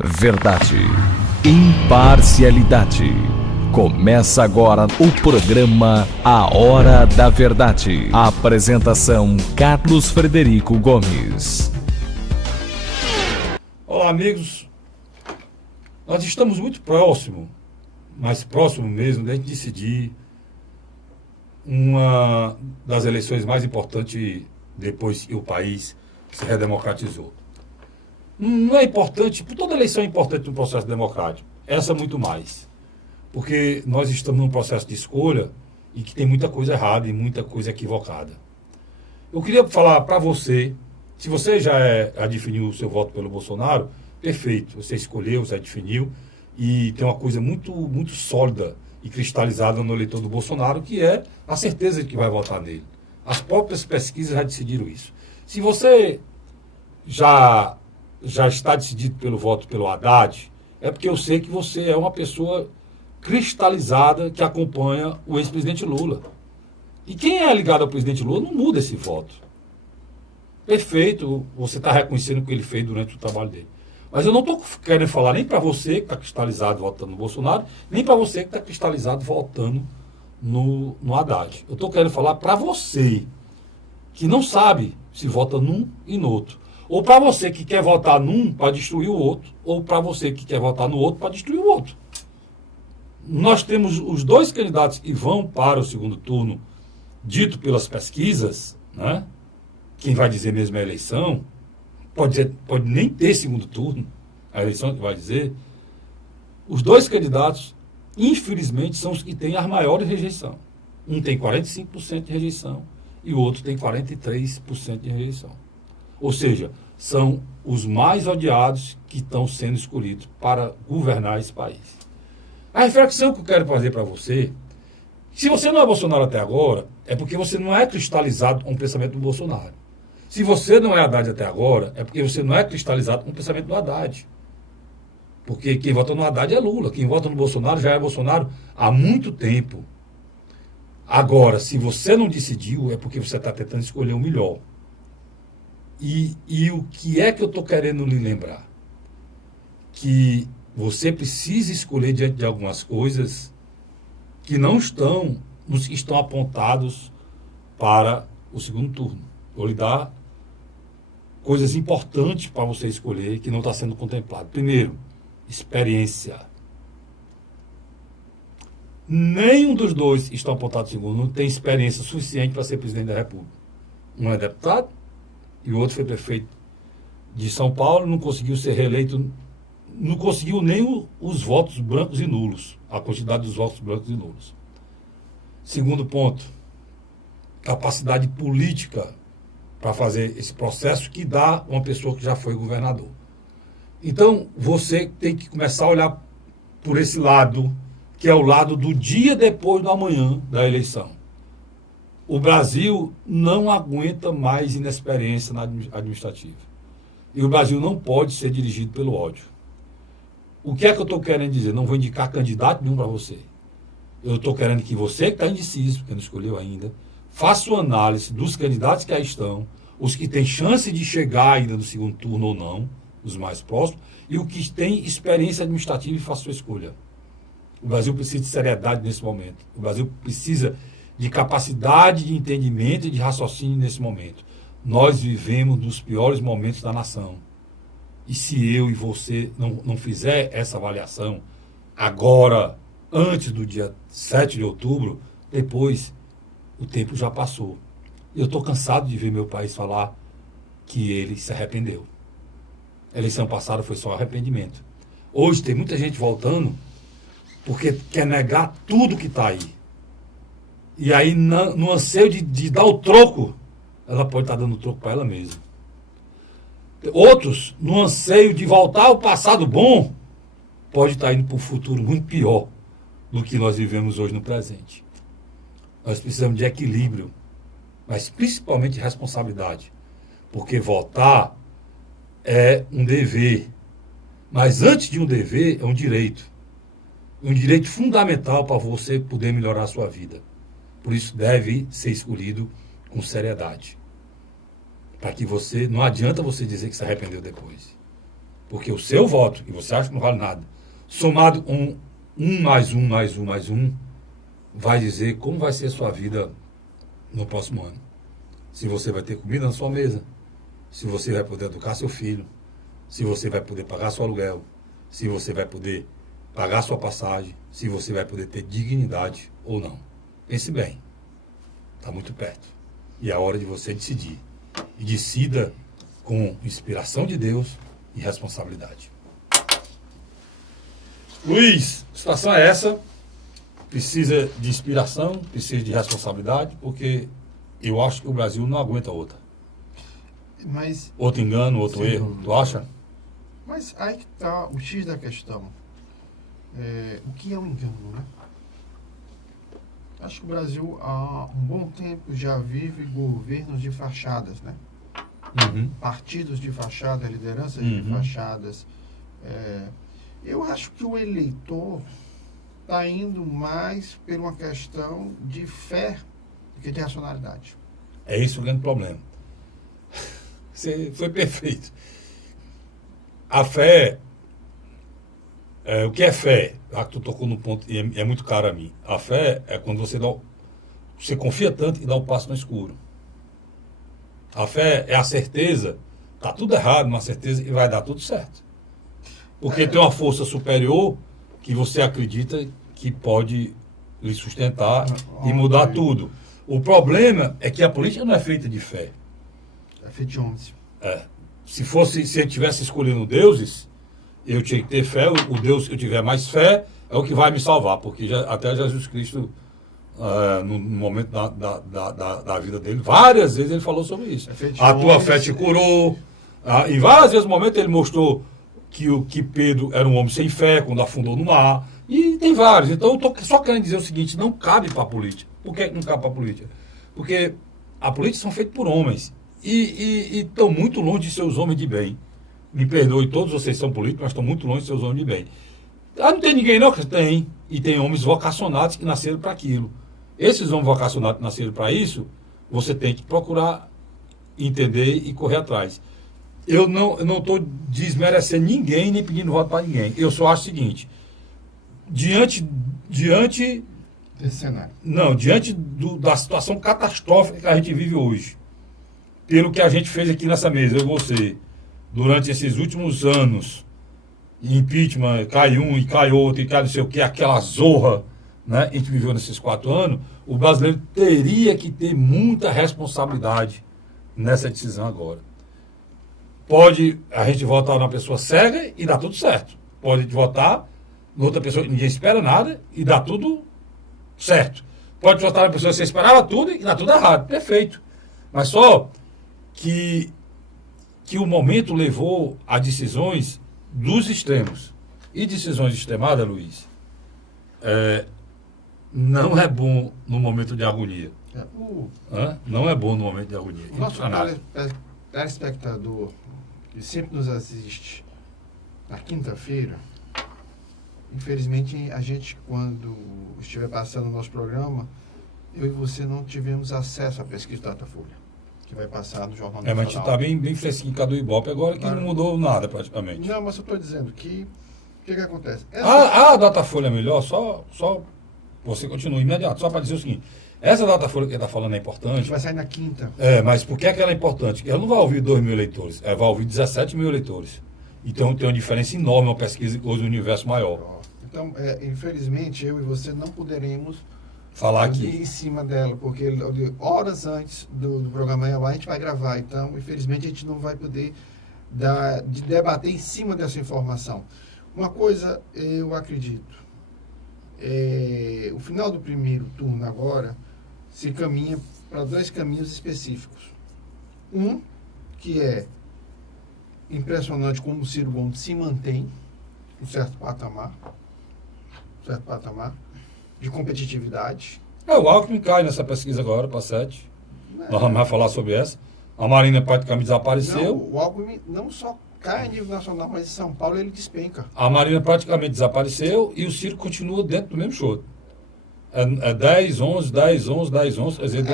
Verdade, imparcialidade. Começa agora o programa A Hora da Verdade. Apresentação: Carlos Frederico Gomes. Olá, amigos. Nós estamos muito próximo, mais próximo mesmo, de a gente decidir uma das eleições mais importantes depois que o país se redemocratizou. Não é importante, toda eleição é importante no processo democrático, essa muito mais. Porque nós estamos num processo de escolha e que tem muita coisa errada e muita coisa equivocada. Eu queria falar para você, se você já definiu o seu voto pelo Bolsonaro, perfeito, você escolheu, você definiu, e tem uma coisa muito, muito sólida e cristalizada no eleitor do Bolsonaro, que é a certeza de que vai votar nele. As próprias pesquisas já decidiram isso. Se você já está decidido pelo voto pelo Haddad, é porque eu sei que você é uma pessoa cristalizada que acompanha o ex-presidente Lula. E quem é ligado ao presidente Lula não muda esse voto. Perfeito, você está reconhecendo o que ele fez durante o trabalho dele. Mas eu não estou querendo falar nem para você que está cristalizado votando no Bolsonaro, nem para você que está cristalizado votando no Haddad. Eu estou querendo falar para você que não sabe se vota num e no outro. Ou para você que quer votar num para destruir o outro, ou para você que quer votar no outro para destruir o outro. Nós temos os dois candidatos que vão para o segundo turno, dito pelas pesquisas, né? Quem vai dizer mesmo é a eleição, pode nem ter segundo turno, a eleição que vai dizer. Os dois candidatos, infelizmente, são os que têm a maior rejeição. Um tem 45% de rejeição e o outro tem 43% de rejeição. Ou seja, são os mais odiados que estão sendo escolhidos para governar esse país. A reflexão que eu quero fazer para você, se você não é Bolsonaro até agora, é porque você não é cristalizado com o pensamento do Bolsonaro. Se você não é Haddad até agora, é porque você não é cristalizado com o pensamento do Haddad. Porque quem vota no Haddad é Lula, quem vota no Bolsonaro já é Bolsonaro há muito tempo. Agora, se você não decidiu, é porque você está tentando escolher o melhor. E o que é que eu estou querendo lhe lembrar? Que você precisa escolher diante de algumas coisas que não estão apontados para o segundo turno. Vou lhe dar coisas importantes para você escolher que não está sendo contemplado. Primeiro, experiência. Nenhum dos dois estão apontados no segundo, não tem experiência suficiente para ser presidente da República. Um é deputado e o outro foi prefeito de São Paulo, não conseguiu ser reeleito, não conseguiu nem os votos brancos e nulos, a quantidade dos votos brancos e nulos. Segundo ponto, capacidade política para fazer esse processo que dá uma pessoa que já foi governador. Então, você tem que começar a olhar por esse lado, que é o lado do dia depois do amanhã da eleição. O Brasil não aguenta mais inexperiência na administrativa. E o Brasil não pode ser dirigido pelo ódio. O que é que eu estou querendo dizer? Não vou indicar candidato nenhum para você. Eu estou querendo que você que está indeciso, que não escolheu ainda, faça uma análise dos candidatos que aí estão, os que têm chance de chegar ainda no segundo turno ou não, os mais próximos, e o que tem experiência administrativa e faça sua escolha. O Brasil precisa de seriedade nesse momento. O Brasil precisa de capacidade de entendimento e de raciocínio nesse momento. Nós vivemos nos piores momentos da nação. E se eu e você não fizer essa avaliação agora, antes do dia 7 de outubro, depois o tempo já passou. Eu estou cansado de ver meu país falar que ele se arrependeu. A eleição passada foi só arrependimento. Hoje tem muita gente voltando porque quer negar tudo que está aí. E aí, no anseio de dar o troco, ela pode estar dando o troco para ela mesma. Outros, no anseio de voltar ao passado bom, pode estar indo para um futuro muito pior do que nós vivemos hoje no presente. Nós precisamos de equilíbrio, mas principalmente de responsabilidade. Porque votar é um dever. Mas antes de um dever, é um direito. Um direito fundamental para você poder melhorar a sua vida. Por isso deve ser escolhido com seriedade. Para que você, não adianta você dizer que se arrependeu depois. Porque o seu voto, e você acha que não vale nada, somado mais um, vai dizer como vai ser a sua vida no próximo ano. Se você vai ter comida na sua mesa, se você vai poder educar seu filho, se você vai poder pagar seu aluguel, se você vai poder pagar sua passagem, se você vai poder ter dignidade ou não. Pense bem, está muito perto. E é a hora de você decidir. E decida com inspiração de Deus e responsabilidade. Luiz, a situação é essa. Precisa de inspiração, precisa de responsabilidade, porque eu acho que o Brasil não aguenta outra. Mas, outro engano, outro erro, tu acha? Mas aí que está o X da questão. O que é um engano, né? Acho que o Brasil há um bom tempo já vive governos de fachadas, né? Uhum. Partidos de fachada, lideranças de fachadas. Eu acho que o eleitor está indo mais por uma questão de fé do que de racionalidade. É isso o grande problema. Você foi perfeito. A fé, o que é fé? Já que tu tocou no ponto, e é muito caro a mim. A fé é quando você confia tanto e dá um passo no escuro. A fé é a certeza, tá tudo errado, uma certeza, e vai dar tudo certo. Porque tem uma força superior que você acredita que pode lhe sustentar e mudar tudo. O problema é que a política não é feita de fé. É feita de homens. Se eu tivesse escolhendo deuses, eu tinha que ter fé. O Deus que eu tiver mais fé é o que vai me salvar. Porque até Jesus Cristo, no momento da vida dele, várias vezes ele falou sobre isso. A tua fé te curou. Em vários momentos ele mostrou que Pedro era um homem sem fé quando afundou no mar. E tem vários. Então eu estou só querendo dizer o seguinte: não cabe para a política. Por que não cabe para a política? Porque a política são feitas por homens. E estão muito longe de seus homens de bem. Me perdoe, todos vocês são políticos, mas estão muito longe de seus homens de bem. Não tem ninguém não que tem. E tem homens vocacionados que nasceram para aquilo. Esses homens vocacionados que nasceram para isso, você tem que procurar entender e correr atrás. Eu não estou desmerecendo ninguém, nem pedindo voto para ninguém. Eu só acho o seguinte: diante desse cenário. Não, diante da situação catastrófica que a gente vive hoje, pelo que a gente fez aqui nessa mesa, eu e você, durante esses últimos anos, impeachment, cai um e cai outro, e cai não sei o que, aquela zorra, né? A gente viveu nesses 4 anos, o brasileiro teria que ter muita responsabilidade nessa decisão agora. Pode a gente votar numa pessoa cega e dá tudo certo. Pode a gente votar em outra pessoa que ninguém espera nada e dá tudo certo. Pode votar numa pessoa que você esperava tudo e dá tudo errado. Perfeito. Mas só que o momento levou a decisões dos extremos. E decisões extremadas, Luiz, não é bom no momento de agonia. Não é bom no momento de agonia. O nosso telespectador, que sempre nos assiste na quinta-feira, infelizmente a gente, quando estiver passando o nosso programa, eu e você não tivemos acesso à pesquisa Datafolha, que vai passar no Jornal Nacional. Mas a gente está bem fresquinho com a do Ibope agora, que não mudou nada praticamente. Não, mas eu estou dizendo que o que acontece? A Datafolha é melhor, só você continua imediato, só para dizer o seguinte: essa Datafolha que ele está falando é A importante. gente vai sair na quinta. Mas por que ela é importante? Ela não vai ouvir 2 mil eleitores, ela vai ouvir 17 mil eleitores. Então tem uma diferença enorme, uma pesquisa hoje no universo maior. Então, infelizmente, eu e você não poderemos Falar aqui em cima dela, porque horas antes do programa a gente vai gravar. Então, infelizmente, a gente não vai poder debater em cima dessa informação. Uma coisa eu acredito: o final do primeiro turno agora se caminha para 2 caminhos específicos. Um, que é impressionante como o Ciro Gomes se mantém um certo patamar de competitividade. O Alckmin cai nessa pesquisa agora para 7. Nós vamos falar sobre essa. A Marina praticamente desapareceu. Não, o Alckmin não só cai a nível nacional, mas em São Paulo ele despenca. A Marina praticamente desapareceu e o Ciro continua dentro do mesmo choro. 10, 11, 10, 11, 10, 11, quer dizer,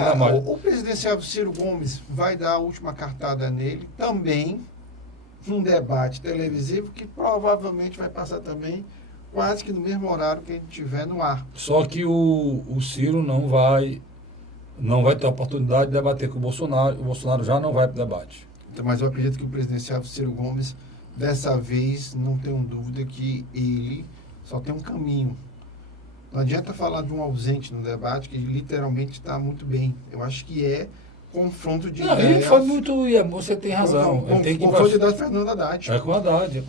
o presidencial Ciro Gomes vai dar a última cartada nele também num debate televisivo que provavelmente vai passar também quase que no mesmo horário que a gente tiver no ar. Só que o Ciro não vai ter a oportunidade de debater com o Bolsonaro já não vai para o debate. Então, mas eu acredito que o presidenciável Ciro Gomes, dessa vez, não tenho dúvida que ele só tem um caminho. Não adianta falar de um ausente no debate, que literalmente está muito bem. Eu acho que é confronto de ideias. Ele foi muito... Você tem razão. Confronto de ideias de Fernando Haddad. É com Haddad.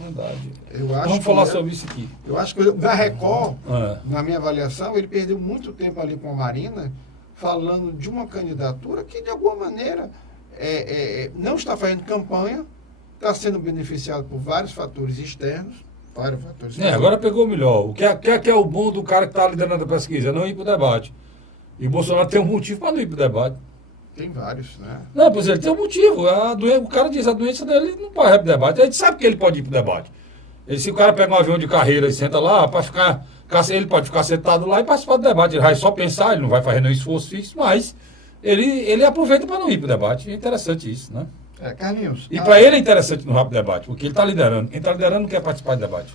Vamos falar sobre isso aqui. Eu acho que da Record, na minha avaliação, ele perdeu muito tempo ali com a Marina, falando de uma candidatura que, de alguma maneira, não está fazendo campanha, está sendo beneficiado por vários fatores externos. Agora pegou melhor. O que é o bom do cara que está liderando a pesquisa? É não ir para o debate. E o Bolsonaro tem um motivo para não ir para o debate. Tem vários, né? Não, pois ele tem um motivo. O cara diz a doença dele não pode ir para o debate. A gente sabe que ele pode ir para o debate. Se o cara pega um avião de carreira e senta lá, para ficar... Ele pode ficar sentado lá e participar do debate. Ele vai só pensar, ele não vai fazer nenhum esforço fixo, mas ele aproveita para não ir para o debate. É interessante isso, né? Carlinhos. E para ele é interessante não ir para o debate, porque ele está liderando. Quem está liderando não quer participar do debate.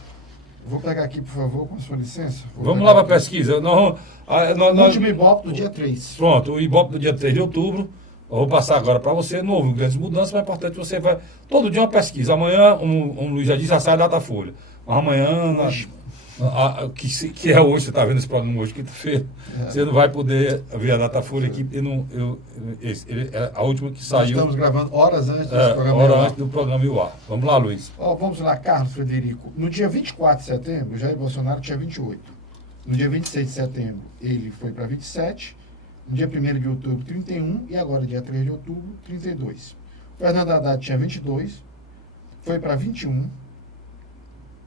Vou pegar aqui, por favor, com sua licença. Vamos lá para a pesquisa. O último Ibope do dia 3. Pronto, o Ibope do dia 3 de outubro. Eu vou passar agora para você. Não houve grandes mudanças, mas é importante você vai... Todo dia uma pesquisa. Amanhã, um Luiz já disse, já sai a Datafolha. Amanhã... que é hoje, você está vendo esse programa hoje, quinta-feira, você não vai poder ver a Datafolha aqui, é a última que saiu. Estamos gravando horas antes do programa ir ao ar. Vamos lá, Luiz. Vamos lá, Carlos Frederico. No dia 24 de setembro, Jair Bolsonaro tinha 28. No dia 26 de setembro, ele foi para 27. No dia 1º de outubro, 31. E agora, dia 3 de outubro, 32. Fernando Haddad tinha 22. Foi para 21.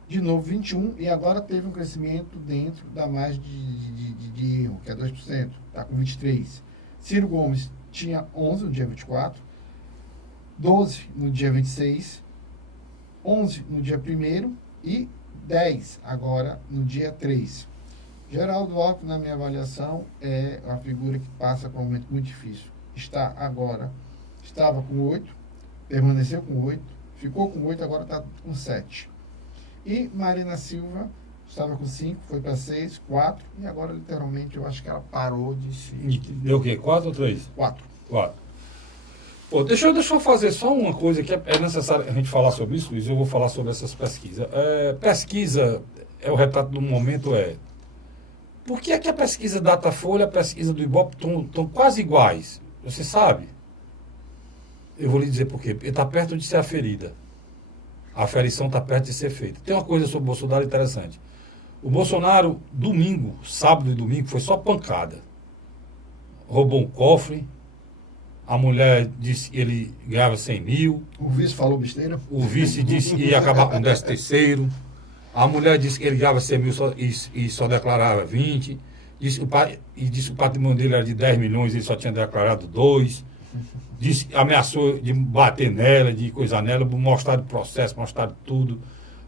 De novo 21, e agora teve um crescimento dentro da margem de erro, que é 2%, está com 23. Ciro Gomes tinha 11 no dia 24, 12 no dia 26, 11 no dia 1º e 10 agora no dia 3. Geraldo Alckmin, na minha avaliação, é uma figura que passa por um momento muito difícil. Estava com 8, permaneceu com 8, ficou com 8, agora está com 7. E Marina Silva estava com 5, foi para 6, 4, e agora, literalmente, eu acho que ela parou de se... Deu o quê? 4 ou 3? 4. Pô, deixa eu fazer só uma coisa que é necessário a gente falar sobre isso, Luiz. Eu vou falar sobre essas pesquisas. Pesquisa é o retrato do momento, Por que é que a pesquisa Datafolha e a pesquisa do Ibope estão quase iguais? Você sabe? Eu vou lhe dizer por quê. Porque está perto de ser aferida. A aferição está perto de ser feita. Tem uma coisa sobre o Bolsonaro interessante. O Bolsonaro, sábado e domingo, foi só pancada. Roubou um cofre. A mulher disse que ele ganhava 100 mil. O vice falou besteira. O vice disse que ia acabar com o 13º. A mulher disse que ele ganhava 100 mil e só declarava 20. Disse que o patrimônio dele era de 10 milhões e ele só tinha declarado 2. Ameaçou de bater nela, de coisar nela, mostrar o processo, mostrar tudo.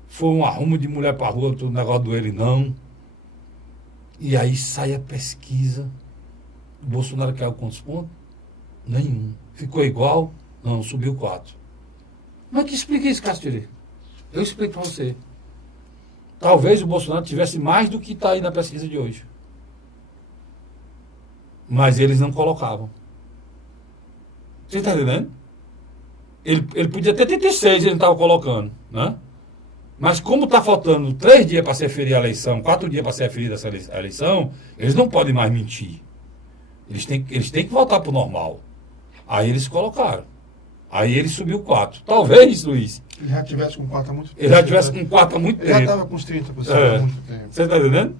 Foi um arrumo de mulher para rua, todo negócio do ele não. E aí sai a pesquisa. O Bolsonaro caiu quantos pontos? Nenhum. Ficou igual? Não, subiu 4. Mas que explica isso, Castilho? Eu explico para você. Talvez o Bolsonaro tivesse mais do que está aí na pesquisa de hoje. Mas eles não colocavam. Você está entendendo? Ele podia ter 36, ele não estava colocando, né? Mas como está faltando 3 dias para ser ferida a eleição, 4 dias para ser ferida a eleição, eles não podem mais mentir. Eles têm que voltar para o normal. Aí eles colocaram. Aí ele subiu 4. Talvez, Luiz. Ele já tivesse com 4 há muito tempo. Ele já tivesse com 4 há muito tempo. Ele já estava com uns 30% há muito tempo. Você está entendendo?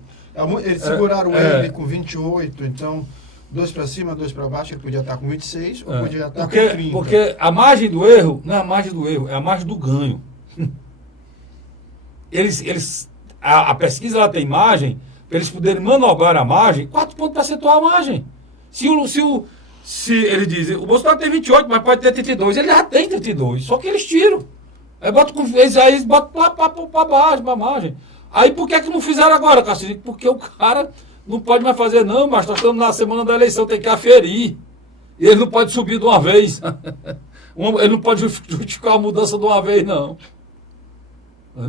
Eles seguraram ele com 28, então... 2 para cima, 2 para baixo, ele podia estar com 26 ou podia estar com 30. Porque a margem do erro não é a margem do erro, é a margem do ganho. A pesquisa ela tem margem, para eles poderem manobrar a margem, 4 pontos percentual a margem. Se ele diz, o Bolsonaro tem 28, mas pode ter 32, ele já tem 32, só que eles tiram. Aí eles botam para baixo, para a margem. Aí por que não fizeram agora, Castilho? Porque o cara... Não pode mais fazer, não, mas nós estamos na semana da eleição, tem que aferir. E ele não pode subir de uma vez. Ele não pode justificar a mudança de uma vez, não.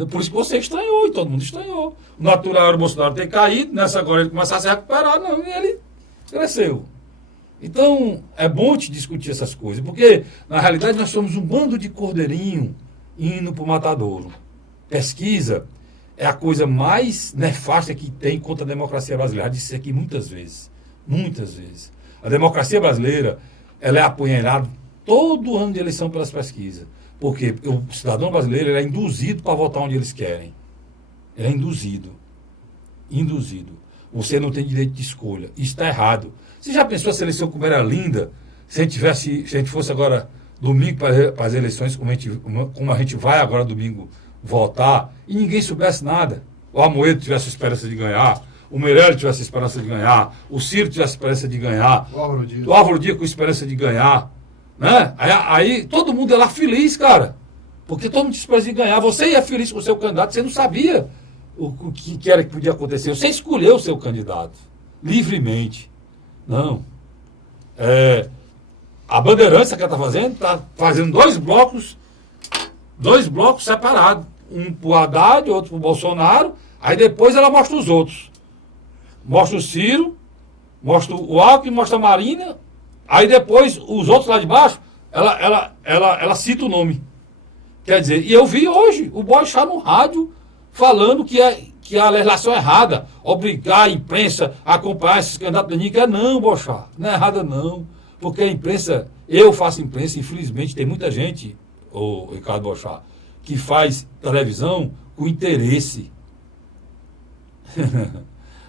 Por isso que você estranhou, e todo mundo estranhou. O natural era o Bolsonaro ter caído, nessa agora ele começar a se recuperar, não, e ele cresceu. Então, é bom te discutir essas coisas, porque, na realidade, nós somos um bando de cordeirinho indo para o matadouro. Pesquisa é a coisa mais nefasta que tem contra a democracia brasileira. Já disse isso aqui muitas vezes. Muitas vezes. A democracia brasileira, ela é apunhalada todo ano de eleição pelas pesquisas. Porque o cidadão brasileiro ele é induzido para votar onde eles querem. Ele é induzido. Induzido. Você não tem direito de escolha. Isso está errado. Você já pensou se a eleição como era linda? Se a gente fosse agora domingo para as eleições, como a gente vai agora domingo votar, e ninguém soubesse nada. O Amoedo tivesse esperança de ganhar, o Meirelles tivesse esperança de ganhar, o Ciro tivesse esperança de ganhar, o Álvaro Dias com esperança de ganhar. Né? Aí todo mundo é lá feliz, cara. Porque todo mundo tinha esperança de ganhar. Você ia feliz com o seu candidato, você não sabia o que era que podia acontecer. Você escolheu o seu candidato livremente. Não. A Bandeirantes que ela está fazendo dois blocos separados. Um para o Haddad, outro para o Bolsonaro. Aí depois ela mostra os outros. Mostra o Ciro, mostra o Alckmin, mostra a Marina. Aí depois, os outros lá de baixo, ela cita o nome. Quer dizer, e eu vi hoje o Boixá no rádio falando que a legislação é errada, obrigar a imprensa a acompanhar esses candidatos da Nica. Não, Boixá, não é errada não. Porque a imprensa, eu faço imprensa, infelizmente tem muita gente, o Ricardo Boixá, que faz televisão com interesse.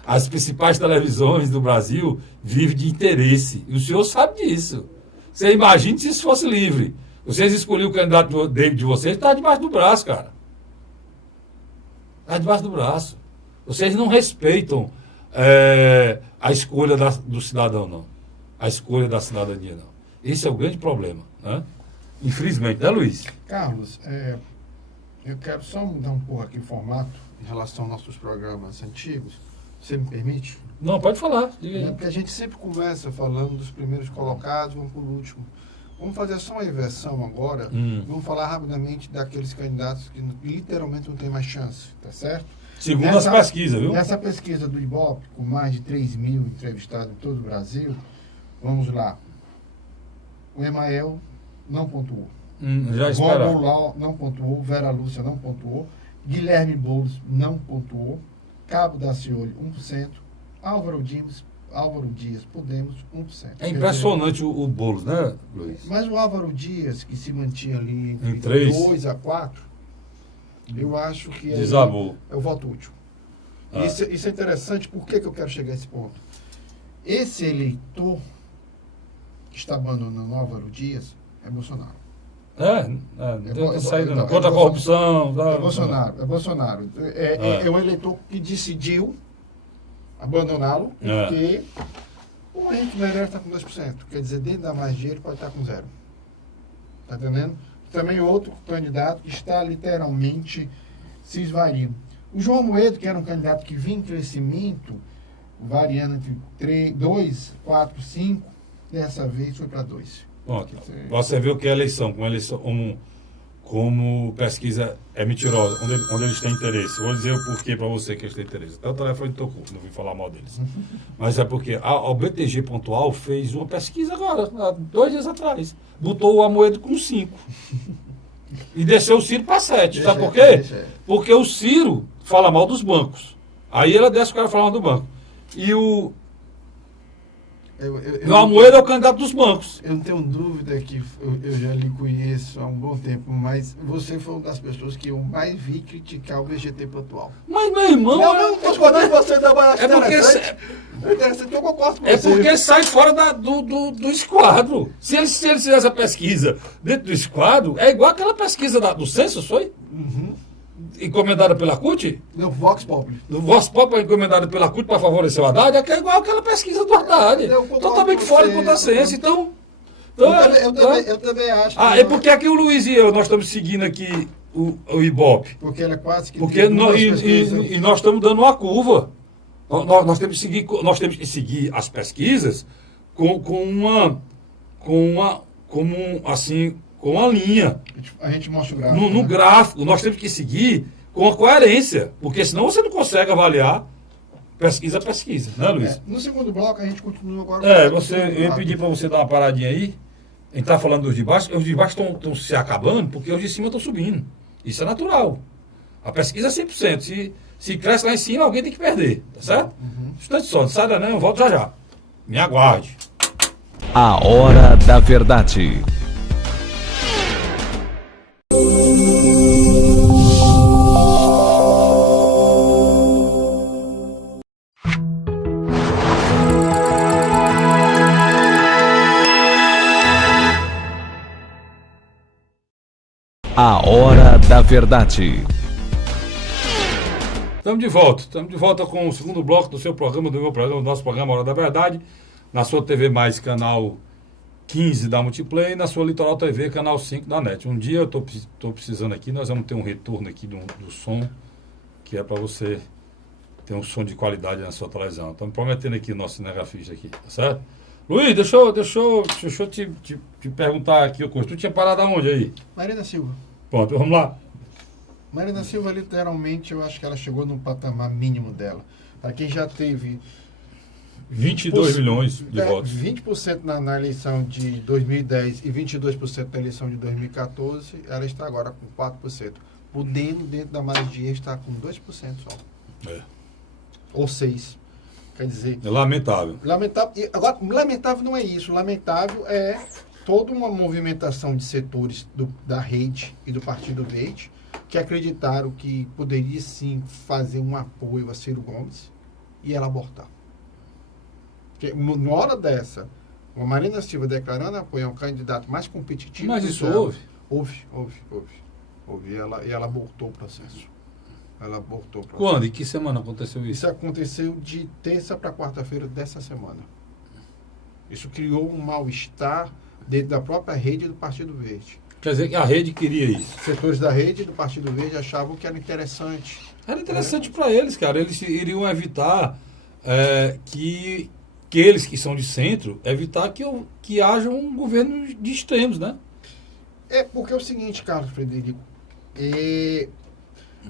As principais televisões do Brasil vivem de interesse. E o senhor sabe disso. Você imagine se isso fosse livre. Vocês escolhiam o candidato de vocês, está debaixo do braço, cara. Está debaixo do braço. Vocês não respeitam a escolha do cidadão, não. A escolha da cidadania, não. Esse é o grande problema, né? Infelizmente, né, Luiz? Carlos, eu quero só mudar um pouco aqui o formato em relação aos nossos programas antigos. Você me permite? Não, pode falar. Diga aí. Porque a gente sempre começa falando dos primeiros colocados, vamos por último. Vamos fazer só uma inversão agora. Vamos falar rapidamente daqueles candidatos que literalmente não têm mais chance, tá certo? Segundo as pesquisas, viu? Nessa pesquisa do Ibope, com mais de 3 mil entrevistados em todo o Brasil, vamos lá. O Emael não pontuou. Já esperava. Bob Lau não pontuou. Vera Lúcia não pontuou. Guilherme Boulos não pontuou. Cabo Daciolo, 1%. Álvaro Dias, Podemos, 1%. É impressionante o Boulos, né, Luiz? Mas o Álvaro Dias, que se mantinha ali entre 2 a 4, eu acho que desabou. É o voto útil. Isso é interessante, por que eu quero chegar a esse ponto? Esse eleitor que está abandonando o Álvaro Dias é Bolsonaro. Não tem saída não. Contra a corrupção. É Bolsonaro. É um eleitor que decidiu abandoná-lo, porque o Henrique Meirelles está com 2%. Quer dizer, dentro da margem ele pode estar com 0%. Está entendendo? Também outro candidato que está literalmente se esvaindo. O João Amoedo, que era um candidato que vinha em crescimento, variando entre 2, 4, 5, dessa vez foi para 2. Bom, você viu que a eleição, como pesquisa é mentirosa, onde eles têm interesse. Vou dizer o porquê para você que eles têm interesse. Até o telefone tocou, não vim falar mal deles. Mas é porque o BTG Pontual fez uma pesquisa agora, há 2 dias atrás. Botou o Amoedo com 5. E desceu o Ciro para 7. Sabe por quê? Porque o Ciro fala mal dos bancos. Aí ela desce o cara falar mal do banco. E o Amoedo é o candidato dos bancos. Eu não tenho dúvida que eu já lhe conheço há um bom tempo, mas você foi uma das pessoas que eu mais vi criticar o BGT Pontual. Mas, meu irmão... Não discordando de você da é porque eu concordo com você. você. É porque sai fora do esquadro. Se eles fizessem essa pesquisa dentro do esquadro, é igual aquela pesquisa do Census, foi? Encomendada pela CUT? No Vox Populi. No Vox Populi, encomendada pela CUT para favorecer o Haddad, é igual aquela pesquisa do Haddad. Totalmente fora de contrassenso. Então, eu também acho. É porque aqui o Luiz e eu, nós estamos seguindo aqui o Ibope. Porque ela é quase que... E nós estamos dando uma curva. Nós temos que seguir as pesquisas com com a linha. A gente mostra o gráfico. No gráfico, nós temos que seguir com a coerência, porque senão você não consegue avaliar pesquisa a pesquisa, né, Luiz? No segundo bloco, a gente continua agora. Eu ia pedir para você dar uma paradinha aí. A gente está falando dos de baixo, os de baixo estão se acabando porque os de cima estão subindo. Isso é natural. A pesquisa é 100%. Se cresce lá em cima, alguém tem que perder, tá certo? Instante só, não sai daí não, eu volto já já. Me aguarde. A Hora da Verdade. A Hora da Verdade. Estamos de volta com o segundo bloco do seu programa, do meu programa, do nosso programa Hora da Verdade, na sua TV Mais, canal 15 da Multiplay, e na sua Litoral TV, canal 5 da NET. Um dia eu estou precisando aqui, nós vamos ter um retorno aqui do som, que é para você ter um som de qualidade na sua televisão. Estamos prometendo aqui o nosso cinegrafista aqui, tá certo? Luiz, deixa eu te perguntar aqui, tu tinha parado aonde aí? Marina Silva. Pronto, vamos lá. Marina Silva, literalmente, eu acho que ela chegou no patamar mínimo dela. Para quem já teve 22 milhões de votos. 20% na eleição de 2010 e 22% na eleição de 2014, ela está agora com 4%. Podendo, dentro da margem de erro, estar com 2% só. Ou 6%. Quer dizer... É lamentável. Lamentável. Agora, lamentável não é isso. Lamentável é toda uma movimentação de setores da rede e do Partido Verde que acreditaram que poderia sim fazer um apoio a Ciro Gomes e ela abortar. Porque na hora dessa, a Marina Silva declarando apoio a um candidato mais competitivo... Mas isso houve? Houve. E ela abortou o processo. Quando? E que semana aconteceu isso? Isso aconteceu de terça para quarta-feira dessa semana. Isso criou um mal-estar dentro da própria rede do Partido Verde. Quer dizer que a rede queria isso. Setores da rede do Partido Verde achavam que era interessante. Era interessante para eles, cara. Eles iriam evitar que eles que são de centro, evitar que haja um governo de extremos, né? É porque é o seguinte, Carlos Frederico.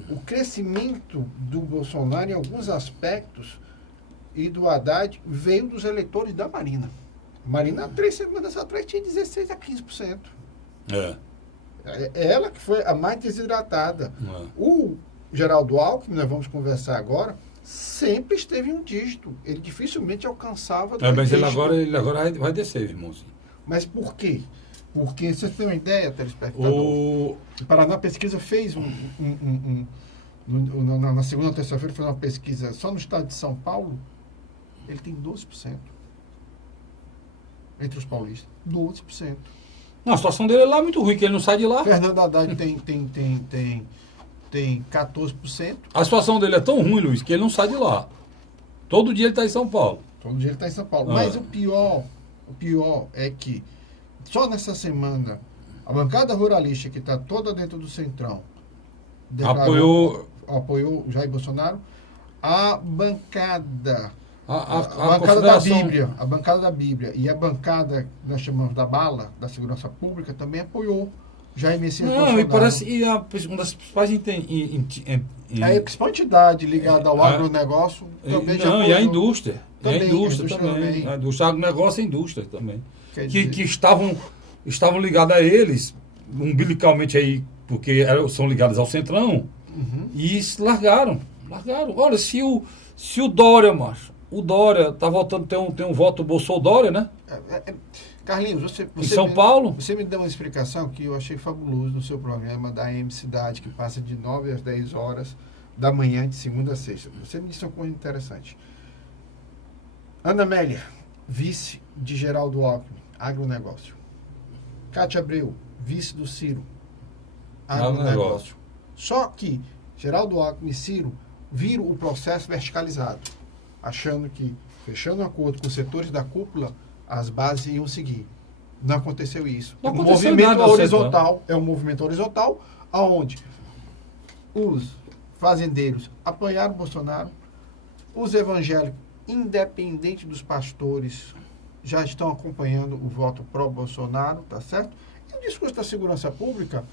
O crescimento do Bolsonaro em alguns aspectos e do Haddad veio dos eleitores da Marina. A Marina, 3 semanas atrás, tinha 16% a 15%. É ela que foi a mais desidratada. O Geraldo Alckmin, nós vamos conversar agora, sempre esteve em um dígito. Ele dificilmente alcançava... Mas ele agora vai descer, irmãozinho. Mas por quê? Porque, vocês têm uma ideia, telespectador, o Paraná Pesquisa fez na segunda ou terça-feira, fez uma pesquisa só no estado de São Paulo, ele tem 12%. Entre os paulistas, 12%. Não, a situação dele lá é muito ruim, que ele não sai de lá. Fernando Haddad tem 14%. A situação dele é tão ruim, Luiz, que ele não sai de lá. Todo dia ele está em São Paulo. Todo dia ele está em São Paulo. Mas o pior é que só nessa semana, a bancada ruralista, que está toda dentro do Centrão, apoiou Jair Bolsonaro. A bancada da Bíblia, e a bancada que nós chamamos da bala, da segurança pública, também apoiou Jair Messias Bolsonaro. E parece uma das principais a principal entidade ligada ao agronegócio também já apoiou. E a indústria. Também, a indústria também. A indústria, agronegócio e a indústria também. Que estavam ligados a eles, umbilicalmente aí, porque são ligados ao Centrão, e se largaram. Olha, se o Dória, macho, o Dória tá voltando a ter um voto Bolsonaro, né? Carlinhos, você em São Paulo? Você me deu uma explicação que eu achei fabuloso no seu programa da AM Cidade, que passa de 9 às 10 horas da manhã, de segunda a sexta. Você me disse uma coisa interessante. Ana Amélia, vice de Geraldo Alckmin, agronegócio. Cátia Abreu, vice do Ciro, agronegócio. Só que Geraldo Alckmin e Ciro viram o processo verticalizado, achando que, fechando um acordo com os setores da cúpula, as bases iam seguir. Não aconteceu isso. Não é um aconteceu movimento nada, horizontal. É um movimento horizontal, onde os fazendeiros apoiaram Bolsonaro, os evangélicos, independente dos pastores, já estão acompanhando o voto pró-Bolsonaro, tá certo? o discurso da segurança pública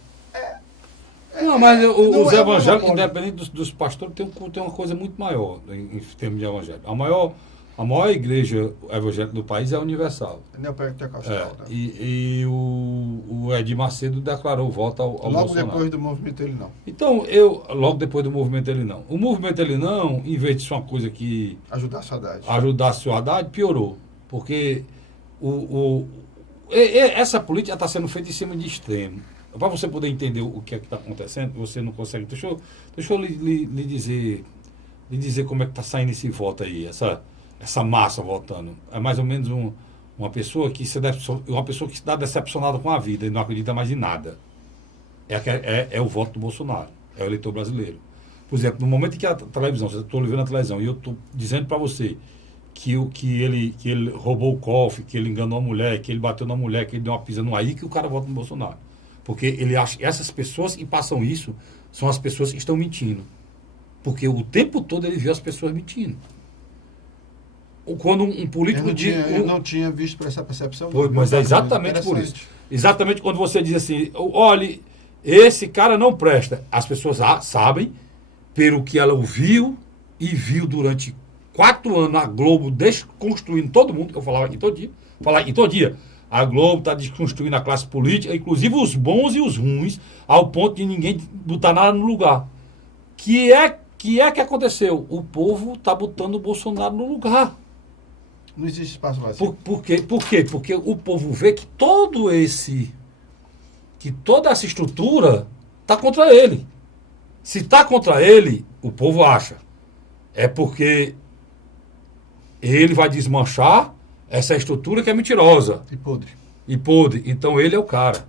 Não, mas não os é evangélicos, monopólio. independente dos pastores, tem uma coisa muito maior em termos de evangelho. A maior igreja evangélica do país é a Universal. Neopentecostal. Né? E o Edir Macedo declarou voto ao Logo Bolsonaro. depois do movimento ele não. Então, logo depois do movimento ele não. O movimento ele não, em vez de ser uma coisa que Ajudar a Haddad. ajudasse o Haddad, piorou. Porque essa política está sendo feita em cima de extremo. Para você poder entender o que é que está acontecendo, você não consegue. Deixa eu lhe dizer como é que está saindo esse voto aí, essa massa votando. É mais ou menos uma pessoa que está decepcionada com a vida e não acredita mais em nada. É o voto do Bolsonaro, é o eleitor brasileiro. Por exemplo, no momento em que a televisão, você está vendo a televisão e eu estou dizendo para você que ele roubou o cofre, que ele enganou a mulher, que ele bateu na mulher, que ele deu uma pisa no aí, que o cara vota no Bolsonaro. Porque ele acha que essas pessoas que passam isso são as pessoas que estão mentindo. Porque o tempo todo ele viu as pessoas mentindo. Quando um político Eu não tinha visto por essa percepção. Mas é exatamente por isso. Exatamente quando você diz assim, olha, esse cara não presta. As pessoas sabem, pelo que ela ouviu e viu durante 4 anos a Globo desconstruindo todo mundo, que eu falava aqui todo dia. A Globo está desconstruindo a classe política, inclusive os bons e os ruins, ao ponto de ninguém botar nada no lugar. Que aconteceu? O povo está botando o Bolsonaro no lugar. Não existe espaço vazio. Por quê? Porque o povo vê que toda essa estrutura está contra ele. Se está contra ele, o povo acha. É porque ele vai desmanchar essa estrutura que é mentirosa. E podre. Então ele é o cara.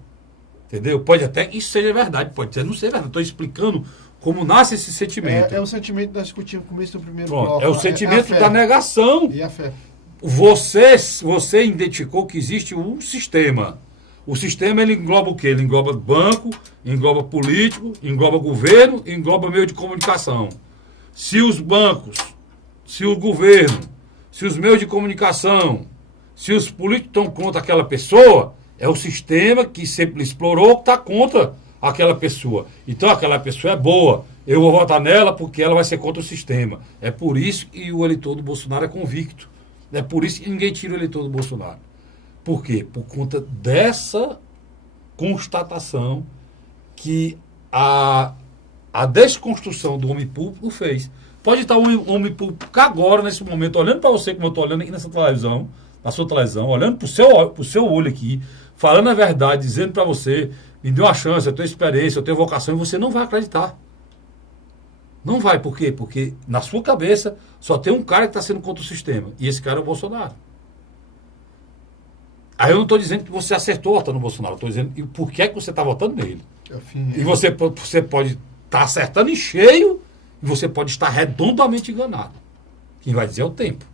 Entendeu? Pode até que isso seja verdade, pode ser não ser verdade. Estou explicando como nasce esse sentimento. É o sentimento que nós discutimos no começo do primeiro Pronto, bloco. é o sentimento da negação. E a fé. Você identificou que existe um sistema. O sistema ele engloba o quê? Ele engloba banco, engloba político, engloba governo, engloba meio de comunicação. Se os bancos, se o governo, se os meios de comunicação, se os políticos estão contra aquela pessoa, é o sistema que sempre explorou que está contra aquela pessoa. Então aquela pessoa é boa. Eu vou votar nela porque ela vai ser contra o sistema. É por isso que o eleitor do Bolsonaro é convicto. É por isso que ninguém tira o eleitor do Bolsonaro. Por quê? Por conta dessa constatação que a desconstrução do homem público fez. Pode estar o homem público agora, nesse momento, olhando para você, como eu estou olhando aqui nessa televisão, na sua televisão, olhando para o seu olho aqui, falando a verdade, dizendo para você, me deu uma chance, eu tenho experiência, eu tenho vocação, e você não vai acreditar. Não vai, por quê? Porque na sua cabeça só tem um cara que está sendo contra o sistema. E esse cara é o Bolsonaro. Aí eu não estou dizendo que você acertou votando no Bolsonaro. Eu estou dizendo por que é que você está votando nele. E você pode estar acertando em cheio e você pode estar redondamente enganado. Quem vai dizer é o tempo.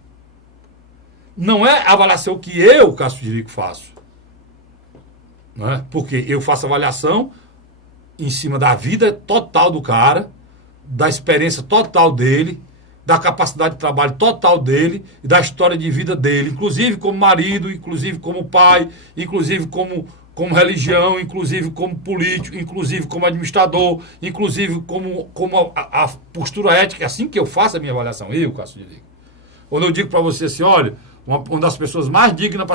Não é a avaliação que eu, Cássio Dirico, faço. Não é? Porque eu faço avaliação em cima da vida total do cara, da experiência total dele, da capacidade de trabalho total dele e da história de vida dele, inclusive como marido, inclusive como pai, inclusive como religião, inclusive como político, inclusive como administrador, inclusive como a postura ética. É assim que eu faço a minha avaliação, eu, Cássio Dirico. Quando eu digo para você assim, olha, uma das pessoas mais dignas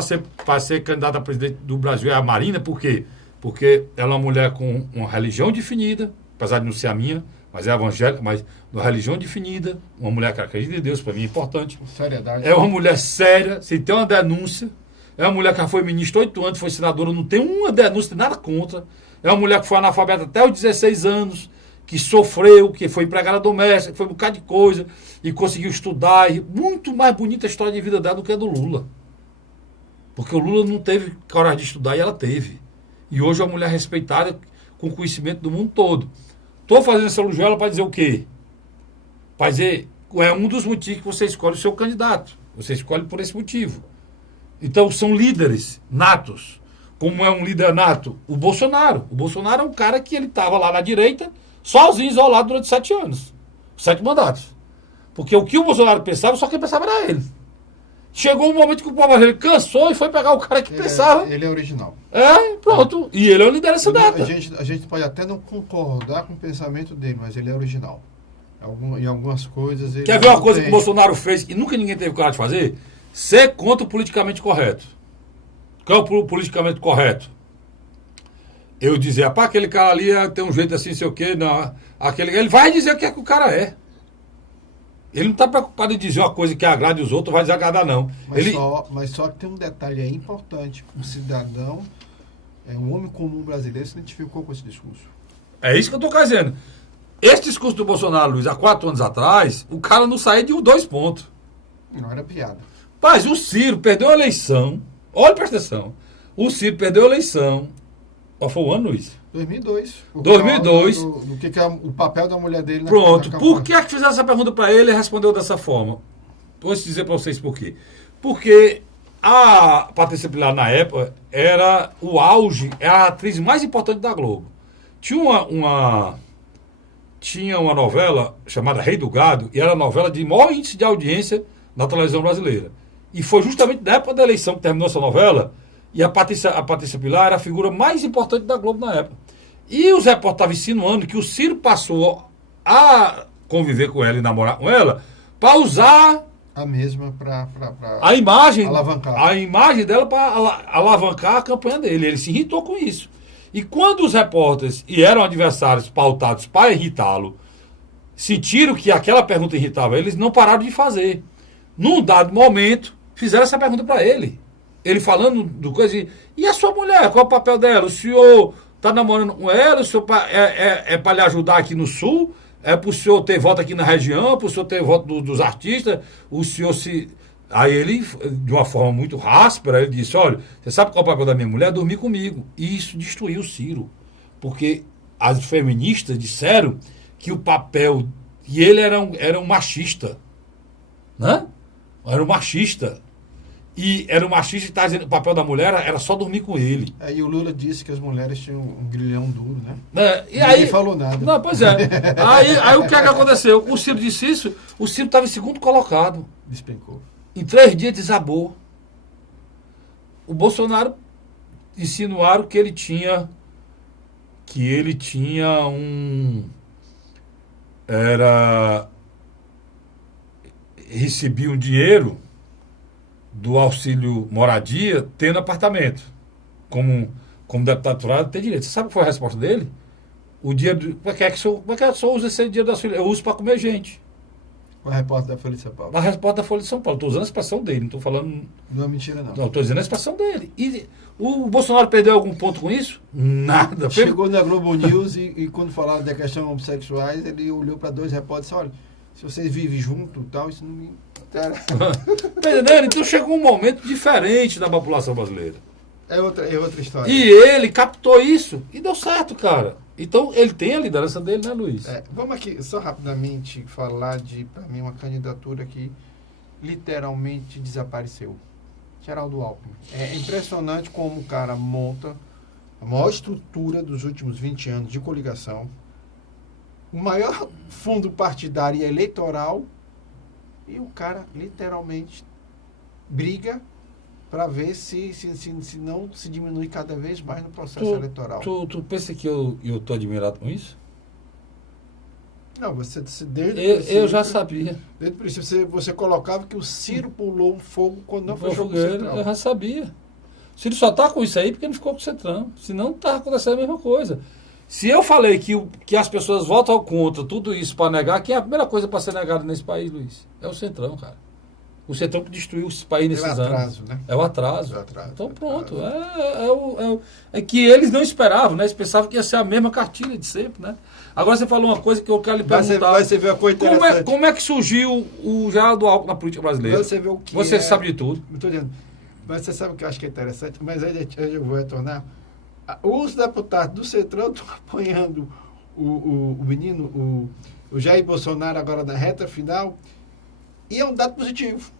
para ser candidata a presidente do Brasil é a Marina, por quê? Porque ela é uma mulher com uma religião definida, apesar de não ser a minha, mas é evangélica, mas uma religião definida, uma mulher que acredita em Deus, para mim é importante. Seriedade. É uma mulher séria, sem ter uma denúncia. É uma mulher que já foi ministra 8 anos, foi senadora, não tem uma denúncia, nada contra. É uma mulher que foi analfabeta até os 16 anos, que sofreu, que foi empregada doméstica, que foi um bocado de coisa, e conseguiu estudar. E muito mais bonita a história de vida dela do que a do Lula. Porque o Lula não teve coragem de estudar e ela teve. E hoje é uma mulher respeitada, com conhecimento do mundo todo. Estou fazendo essa elogio ela para dizer o quê? Para dizer, é um dos motivos que você escolhe o seu candidato. Você escolhe por esse motivo. Então, são líderes natos. Como é um líder nato? O Bolsonaro. O Bolsonaro é um cara que ele estava lá na direita, sozinho, isolado durante 7 anos. 7 mandatos. Porque o que o Bolsonaro pensava, só quem pensava era ele. Chegou um momento que o povo brasileiro cansou e foi pegar o cara que pensava. Ele é original. Pronto. E ele é uma liderança data. A gente pode até não concordar com o pensamento dele, mas ele é original. Em algumas coisas ele... Quer ver uma coisa que o Bolsonaro fez e nunca ninguém teve coragem de fazer? Ser contra o politicamente correto. Qual é o politicamente correto? Eu dizer, pá, aquele cara ali tem um jeito assim, sei o quê, não, ele vai dizer o que é que o cara é. Ele não está preocupado em dizer uma coisa que agrade os outros, vai desagradar, não. Mas só que tem um detalhe aí importante. O cidadão, um homem comum brasileiro, se identificou com esse discurso. É isso que eu estou dizendo. Esse discurso do Bolsonaro, Luiz, há 4 anos atrás, o cara não saía de 2 pontos. Não era piada. Mas o Ciro perdeu a eleição. Olha, presta atenção. O Ciro perdeu a eleição. Qual foi o ano, Luiz? 2002. 2002. Do que é o papel da mulher dele na Pronto. campanha. Por que é que fizeram essa pergunta para ele e respondeu dessa forma? Vou dizer para vocês por quê. Porque a Patrícia Pilar, na época, era o auge, é a atriz mais importante da Globo. Tinha uma novela chamada Rei do Gado, e era a novela de maior índice de audiência na televisão brasileira. E foi justamente na época da eleição que terminou essa novela, e a Patrícia Pilar era a figura mais importante da Globo na época. E os repórteres estavam insinuando que o Ciro passou a conviver com ela e namorar com ela para usar a mesma para a imagem, alavancar. A imagem dela para alavancar a campanha dele. Ele se irritou com isso. E quando os repórteres, e eram adversários pautados para irritá-lo, sentiram que aquela pergunta irritava eles, não pararam de fazer. Num dado momento, fizeram essa pergunta para ele. Ele falando do coisa e a sua mulher, qual é o papel dela? O senhor está namorando com ela? O senhor é para lhe ajudar aqui no Sul? É para o senhor ter voto aqui na região? Para o senhor ter voto dos artistas? O senhor se... Aí ele, de uma forma muito ráspera, ele disse, olha, você sabe qual é o papel da minha mulher? Dormir comigo. E isso destruiu o Ciro. Porque as feministas disseram que o papel... E ele era um machista. Né? Era um machista. E era um machista que estava dizendo que o papel da mulher era só dormir com ele. E o Lula disse que as mulheres tinham um grilhão duro, né? E aí, ninguém falou nada. Não, pois é. Aí o que é que aconteceu? O Ciro disse isso, o Ciro estava em segundo colocado. Despencou. Em 3 dias desabou. O Bolsonaro insinuaram que ele tinha recebia um dinheiro do auxílio moradia tendo apartamento. Como deputado federal, tem direito. Você sabe qual foi a resposta dele? O dinheiro. Como é que só usa esse dinheiro do auxílio? Eu uso para comer gente. Qual a resposta da Folha de São Paulo? A resposta da Folha de São Paulo. Estou usando a expressão dele, não estou falando. Não é mentira, não. Não, estou dizendo a expressão dele. E o Bolsonaro perdeu algum ponto com isso? Nada. Chegou na Globo News e quando falaram da questão homossexuais, ele olhou para 2 repórteres e disse, olha, se vocês vivem junto e tal, isso não me interessa. Entendeu? Então chegou um momento diferente da população brasileira. É outra história. E ele captou isso e deu certo, cara. Então ele tem a liderança dele, né, Luiz? Vamos aqui só rapidamente falar para mim, uma candidatura que literalmente desapareceu. Geraldo Alckmin. É impressionante como o cara monta a maior estrutura dos últimos 20 anos de coligação, o maior fundo partidário e eleitoral, e o cara literalmente briga para ver se não se diminui cada vez mais no processo eleitoral. Tu pensa que eu tô admirado com isso? Não, você eu já sabia. Desde o princípio você colocava que o Ciro pulou o fogo quando não fechou com o Centrão. Centrão. Eu já sabia. O Ciro só tá com isso aí porque não ficou com o Centrão. Senão tá acontecendo a mesma coisa. Se eu falei que as pessoas votam contra tudo isso para negar, quem é a primeira coisa para ser negada nesse país, Luiz? É o Centrão, cara. O Centrão que destruiu esse país nesses anos. Atraso, né? É o atraso. É o atraso. Então pronto. É que eles não esperavam, né? Eles pensavam que ia ser a mesma cartilha de sempre, né? Agora você falou uma coisa que eu quero lhe perguntar. Você vê uma coisa interessante. Como é que surgiu o Geraldo Alckmin na política brasileira? Você vê o que Você sabe de tudo. Não estou dizendo. Mas você sabe o que eu acho que é interessante? Mas aí eu vou retornar. Os deputados do Centrão estão apoiando o menino, o Jair Bolsonaro agora na reta final. E é um dado positivo.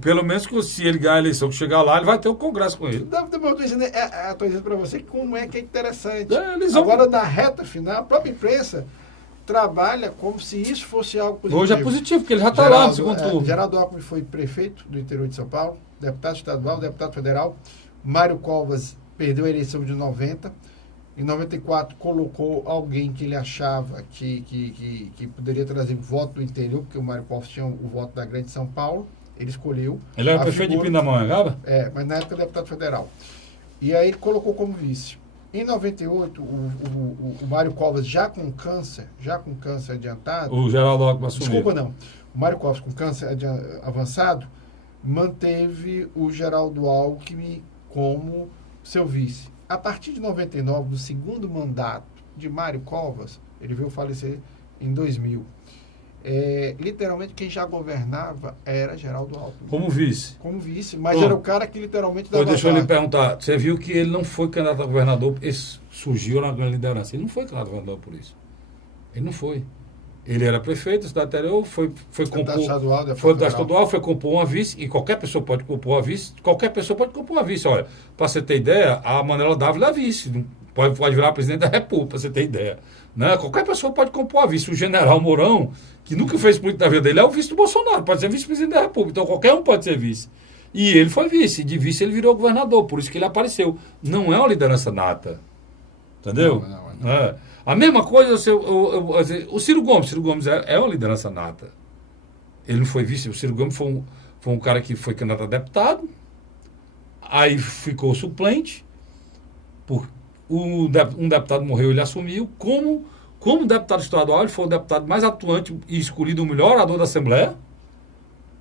Pelo menos que se ele ganhar a eleição, que chegar lá, ele vai ter um congresso com ele. Estou dizendo para você como é que é interessante. Eles vão... Agora, na reta final, a própria imprensa trabalha como se isso fosse algo positivo. Hoje é positivo, porque ele já está lá no segundo turno. Geraldo Alckmin foi prefeito do interior de São Paulo, deputado estadual, deputado federal. Mário Covas perdeu a eleição de 90. Em 94, colocou alguém que ele achava que poderia trazer voto do interior, porque o Mário Covas tinha o voto da Grande São Paulo. Ele escolheu. Ele era prefeito de Pindamonhangaba? Mas na época deputado federal. E aí ele colocou como vice. Em 98, o Mário Covas já com câncer adiantado. O Geraldo Alckmin assumiu. Desculpa, não. O Mário Covas com câncer avançado manteve o Geraldo Alckmin como seu vice. A partir de 99, do segundo mandato de Mário Covas, ele veio falecer em 2000. Literalmente, quem já governava era Geraldo Alckmin. Como vice? Como vice, mas era o cara que literalmente dava. Deixa eu lhe perguntar, você viu que ele não foi candidato a governador, porque surgiu na grande liderança. Ele não foi candidato a governador por isso. Ele não foi. Ele era prefeito da cidade interior, foi compor. Estadual, foi compor uma vice, e qualquer pessoa pode compor uma vice, Olha, para você ter ideia, a Manuela Dávila é vice, pode virar presidente da República, para você ter ideia. Né? Qualquer pessoa pode compor a vice. O general Mourão, que nunca fez política da vida dele, é o vice do Bolsonaro, pode ser vice-presidente da República. Então qualquer um pode ser vice. E ele foi vice, de vice ele virou governador, por isso que ele apareceu. Não é uma liderança nata. Entendeu? Não. A mesma coisa, o Ciro Gomes é uma liderança nata. Ele não foi vice, o Ciro Gomes foi um cara que foi candidato a deputado, aí ficou suplente, um deputado morreu, ele assumiu, como deputado estadual, ele foi o deputado mais atuante e escolhido o melhor orador da Assembleia,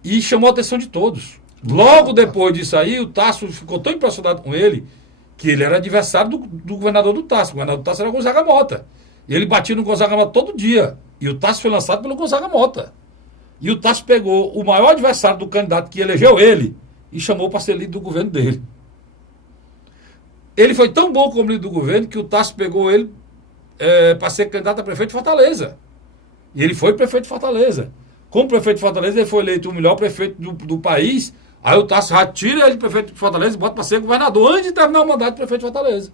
e chamou a atenção de todos. Logo depois disso aí, o Tasso ficou tão impressionado com ele, que ele era adversário do governador do Tasso. O governador do Tasso era o Gonzaga Mota. E ele batia no Gonzaga Mota todo dia. E o Tasso foi lançado pelo Gonzaga Mota. E o Tasso pegou o maior adversário do candidato que elegeu ele e chamou para ser líder do governo dele. Ele foi tão bom como líder do governo que o Tasso pegou ele para ser candidato a prefeito de Fortaleza. E ele foi prefeito de Fortaleza. Como prefeito de Fortaleza, ele foi eleito o melhor prefeito do país. Aí o Tasso já tira ele de prefeito de Fortaleza e bota para ser governador antes de terminar o mandato de prefeito de Fortaleza.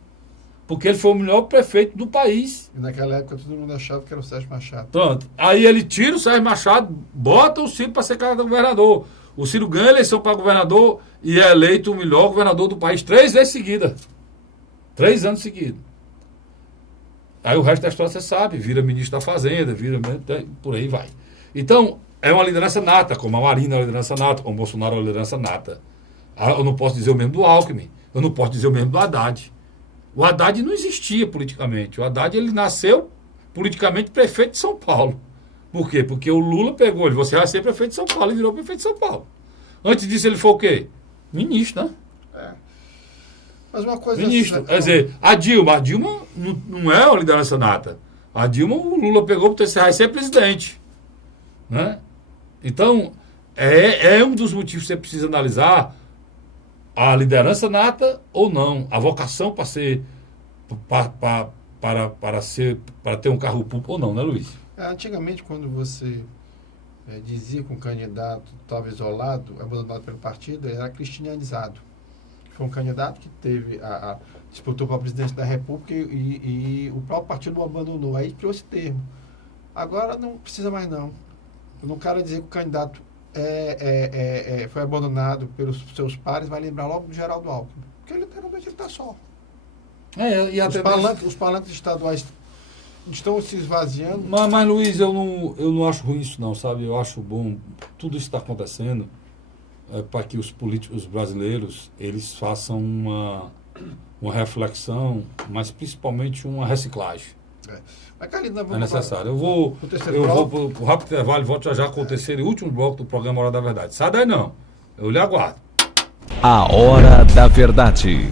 Porque ele foi o melhor prefeito do país. E naquela época todo mundo achava que era o Sérgio Machado. Pronto. Aí ele tira o Sérgio Machado, bota o Ciro para ser candidato a governador. O Ciro ganha a eleição para governador e é eleito o melhor governador do país 3 vezes seguidas. 3 anos seguidos. Aí o resto da história você sabe, vira ministro da Fazenda, por aí vai. Então, é uma liderança nata, como a Marina é uma liderança nata, como o Bolsonaro é uma liderança nata. Eu não posso dizer o mesmo do Alckmin, eu não posso dizer o mesmo do Haddad. O Haddad não existia politicamente. O Haddad, ele nasceu politicamente prefeito de São Paulo. Por quê? Porque o Lula pegou ele, você vai ser prefeito de São Paulo, e virou prefeito de São Paulo. Antes disso ele foi o quê? Ministro, né? Mas uma coisa... Ministro. Quer dizer, a Dilma não é uma liderança nata. A Dilma, o Lula pegou para você vai ser presidente. Né? Então, é um dos motivos que você precisa analisar a liderança nata ou não, a vocação para ser para ter um cargo público ou não, né, Luiz? Antigamente, quando você dizia que um candidato estava isolado, abandonado pelo partido, era cristianizado. Foi um candidato que disputou para a presidência da República e o próprio partido o abandonou. Aí criou esse termo. Agora não precisa mais não. Eu não quero dizer que o candidato foi abandonado pelos seus pares, vai lembrar logo do Geraldo Alckmin. Porque literalmente ele está só. Os palanques estaduais estão se esvaziando. Mas Luiz, eu não acho ruim isso não, sabe? Eu acho bom, tudo isso está acontecendo para que os políticos brasileiros eles façam uma reflexão, mas principalmente uma reciclagem. Mas, Carlinhos, é necessário. Eu vou para o rápido intervalo e volto já com o terceiro e último bloco do programa Hora da Verdade. Sai daí não, eu lhe aguardo. A Hora da Verdade.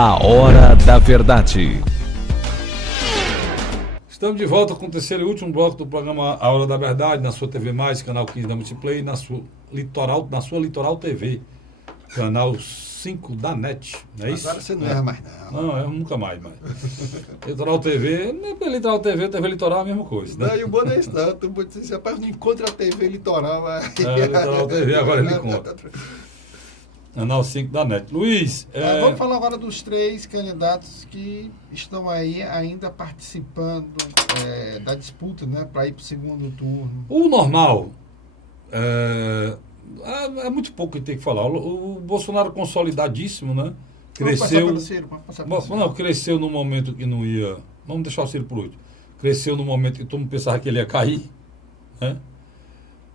A Hora da Verdade. Estamos de volta com o terceiro e último bloco do programa A Hora da Verdade, na sua TV+, canal 15 da Multiplay, na sua Litoral TV. Canal 5 da NET, não é isso? Agora você não erra mais, não. Não, eu nunca mais. Litoral TV, Litoral TV, TV Litoral é a mesma coisa, né? Não, e o bom não é isso, não. Tu pode dizer, rapaz, não encontra a TV Litoral. Mas... Litoral TV, agora ele conta. Canal 5 da NET. Luiz... Vamos falar agora dos 3 candidatos que estão aí ainda participando da disputa, né, para ir para o segundo turno. O normal... É muito pouco que tem que falar. O Bolsonaro consolidadíssimo, né? Cresceu. Cresceu no momento que não ia. Vamos deixar o Ciro por último. Cresceu no momento que todo mundo pensava que ele ia cair. Né?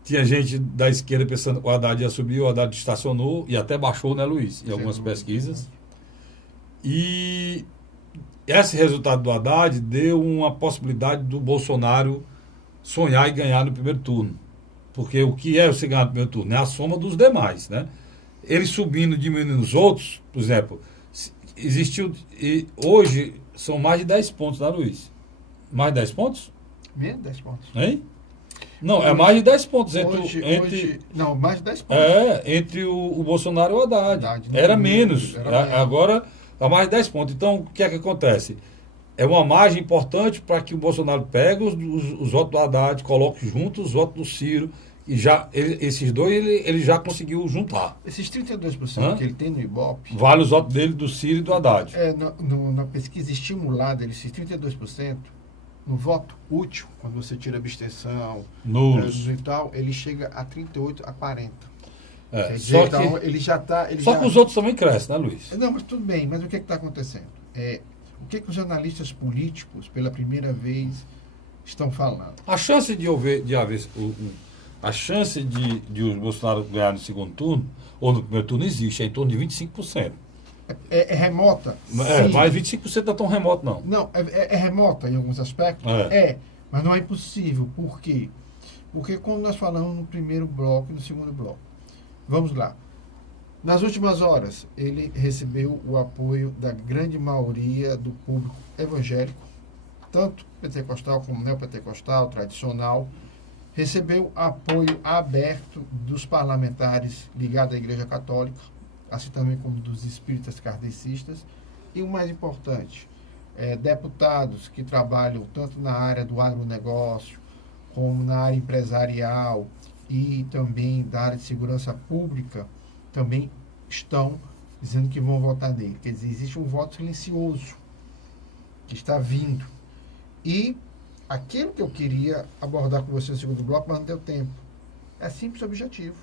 Tinha gente da esquerda pensando que o Haddad ia subir, o Haddad estacionou e até baixou, né, Luiz? Em algumas pesquisas. E esse resultado do Haddad deu uma possibilidade do Bolsonaro sonhar e ganhar no primeiro turno. Porque o que é o ganhar no primeiro turno? É a soma dos demais, né? Ele subindo, diminuindo os outros, por exemplo, existiu... Hoje são mais de 10 pontos, né, Luiz? Mais de 10 pontos? Menos de 10 pontos. Hein? Não, é mais de 10 pontos não, mais de 10 pontos. Entre o Bolsonaro e o Haddad. Era menos. Agora, é mais de 10 pontos. Então, o que é que acontece? É uma margem importante para que o Bolsonaro pegue os votos do Haddad, coloque junto os votos do Ciro, e esses dois ele já conseguiu juntar. Esses 32% que ele tem no Ibope... Vale os votos dele, do Ciro e do Haddad. Na pesquisa estimulada, esses 32%, no voto útil, quando você tira abstenção, nulos e tal, ele chega a 38 a 40. Só então, que ele já está... que os outros também crescem, né, Luiz? Não, mas tudo bem, mas o que está acontecendo? O que os analistas políticos, pela primeira vez, estão falando? A chance de haver a chance de o Bolsonaro ganhar no segundo turno, ou no primeiro turno, existe, é em torno de 25%. É remota? Mas 25% não é tão remoto, não. Não, é remota em alguns aspectos? Mas não é impossível. Por quê? Porque quando nós falamos no primeiro bloco e no segundo bloco, vamos lá. Nas últimas horas, ele recebeu o apoio da grande maioria do público evangélico, tanto pentecostal como neopentecostal, tradicional. Recebeu apoio aberto dos parlamentares ligados à Igreja Católica, assim também como dos espíritas kardecistas. E o mais importante, deputados que trabalham tanto na área do agronegócio, como na área empresarial e também da área de segurança pública, também estão dizendo que vão votar nele. Quer dizer, existe um voto silencioso que está vindo. E aquilo que eu queria abordar com você no segundo bloco, mas não deu tempo, é simples e objetivo.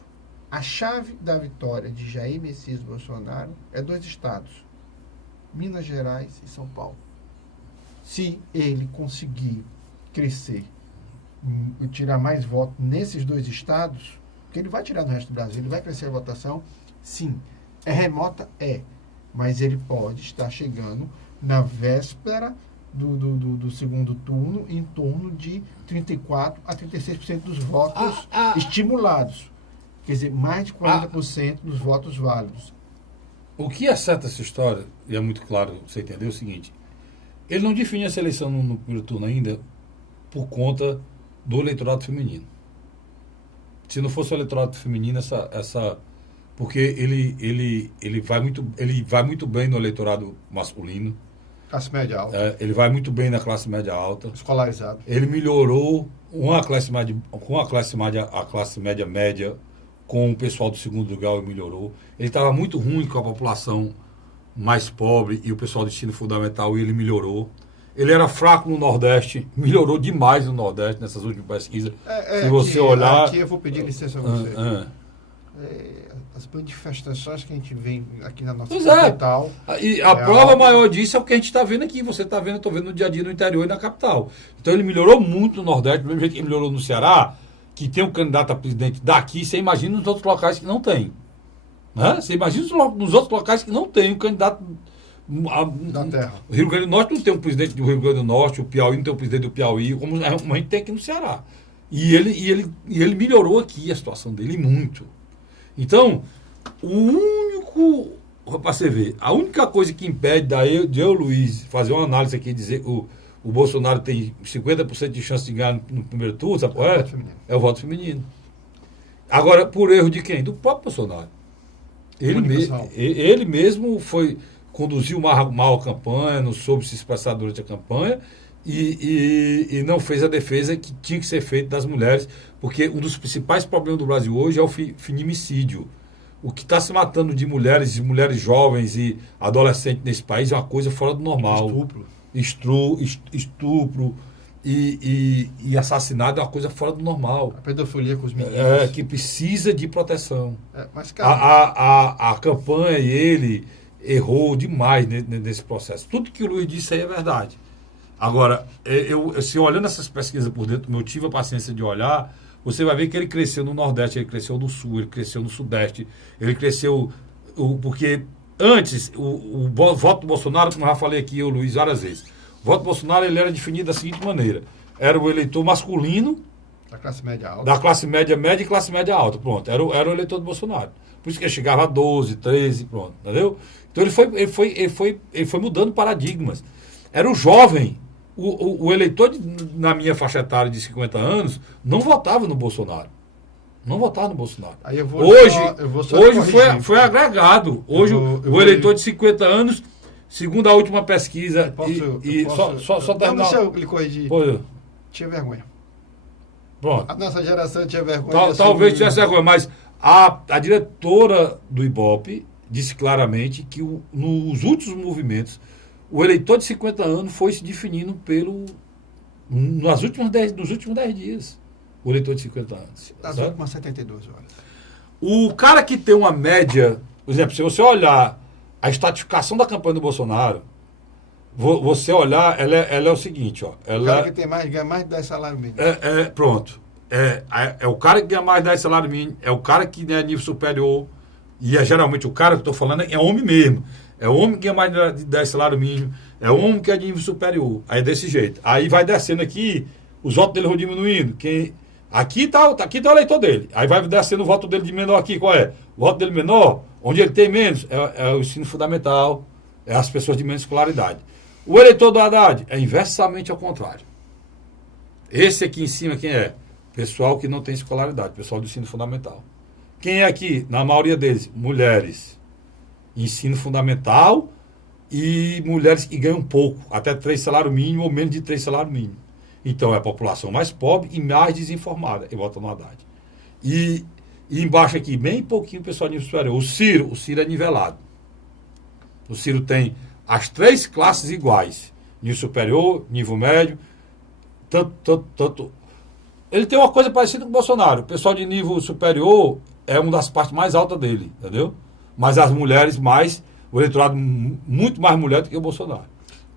A chave da vitória de Jair Messias Bolsonaro é 2 estados, Minas Gerais e São Paulo. Se ele conseguir crescer e tirar mais votos nesses 2 estados, porque ele vai tirar no resto do Brasil, ele vai crescer a votação, sim. É remota? Mas ele pode estar chegando na véspera do segundo turno em torno de 34% a 36% dos votos estimulados. Quer dizer, mais de 40% dos votos válidos. O que acerta essa história, e é muito claro, você entendeu, é o seguinte: ele não define essa eleição no primeiro turno ainda por conta do eleitorado feminino. Se não fosse o eleitorado feminino, porque ele vai muito bem no eleitorado masculino. Classe média alta. Ele vai muito bem na classe média alta. Escolarizado. Ele melhorou a classe média, com o pessoal do segundo grau, ele melhorou. Ele estava muito ruim com a população mais pobre e o pessoal de ensino fundamental, e ele melhorou. Ele era fraco no Nordeste, melhorou demais no Nordeste nessas últimas pesquisas. Se você olhar... Aqui eu vou pedir licença a você. As manifestações que a gente vê aqui na nossa capital... E a prova maior disso é o que a gente está vendo aqui. Você está vendo, eu estou vendo no dia a dia no interior e na capital. Então ele melhorou muito no Nordeste, do mesmo jeito que ele melhorou no Ceará, que tem um candidato a presidente daqui. Você imagina nos outros locais que não tem. Né? Você imagina nos outros locais que não tem um candidato... da terra. O Rio Grande do Norte não tem um presidente do Rio Grande do Norte, o Piauí não tem um presidente do Piauí, como a gente tem aqui no Ceará. E ele melhorou aqui a situação dele muito. Então, para você ver, a única coisa que impede de eu, Luiz, fazer uma análise aqui e dizer que o Bolsonaro tem 50% de chance de ganhar no primeiro turno, sabe qual é? É o voto feminino. Agora, por erro de quem? Do próprio Bolsonaro. comunicação. Ele mesmo conduziu mal a campanha, não soube se expressar durante a campanha e não fez a defesa que tinha que ser feita das mulheres, porque um dos principais problemas do Brasil hoje é o feminicídio. O que está se matando de mulheres jovens e adolescentes nesse país é uma coisa fora do normal. Estupro e assassinato é uma coisa fora do normal. A pedofilia com os meninos. Que precisa de proteção. Mas, cara, a campanha e ele errou demais nesse processo. Tudo que o Luiz disse aí é verdade. Agora, se olhando essas pesquisas por dentro, eu tive a paciência de olhar, você vai ver que ele cresceu no Nordeste, ele cresceu no Sul, ele cresceu no Sudeste, ele cresceu... Porque antes, o voto do Bolsonaro, como eu já falei aqui, eu, Luiz, várias vezes, o voto do Bolsonaro ele era definido da seguinte maneira: era o eleitor masculino da classe média alta. Da classe média média e classe média alta, pronto. Era o eleitor do Bolsonaro. Por isso que ele chegava a 12, 13, pronto, entendeu? Então ele foi mudando paradigmas. Era o jovem. O eleitor, na minha faixa etária de 50 anos, não votava no Bolsonaro. Não votava no Bolsonaro. Aí eu vou hoje foi agregado. Hoje o eleitor de 50 anos, segundo a última pesquisa... Só terminar... Deixa eu lhe corrigir. Tinha vergonha. Pronto. A nossa geração tinha vergonha. Talvez tivesse vergonha, mas a diretora do Ibope disse claramente que nos últimos movimentos, o eleitor de 50 anos foi se definindo nos últimos 10 dias. O eleitor de 50 anos. Das últimas 72 horas. O cara que tem uma média... Por exemplo, se você olhar a estratificação da campanha do Bolsonaro, você olhar, ela é o seguinte, ó. O cara que ganha mais de 10 salários mínimos. Pronto. É o cara que ganha mais de 10 salários mínimos, é o cara que é nível superior, e geralmente o cara que eu estou falando é homem mesmo. É o homem que ganha mais de 10 salários mínimos, é o homem que é de nível superior. Aí é desse jeito. Aí vai descendo aqui, os votos dele vão diminuindo. Aqui tá o eleitor dele. Aí vai descendo o voto dele de menor aqui. Qual é? O voto dele menor, onde ele tem menos, é o ensino fundamental, é as pessoas de menos escolaridade. O eleitor do Haddad é inversamente ao contrário. Esse aqui em cima, quem é? Pessoal que não tem escolaridade, pessoal do ensino fundamental. Quem é aqui? Na maioria deles, mulheres. Ensino fundamental e mulheres que ganham pouco, até 3 salários mínimos ou menos de 3 salários mínimos. Então é a população mais pobre e mais desinformada e vota no Haddad. E embaixo aqui, bem pouquinho o pessoal de nível superior. O Ciro é nivelado. O Ciro tem as 3 classes iguais. Nível superior, nível médio, tanto. Ele tem uma coisa parecida com o Bolsonaro. O pessoal de nível superior é uma das partes mais altas dele, entendeu? Mas as mulheres o eleitorado muito mais mulher do que o Bolsonaro.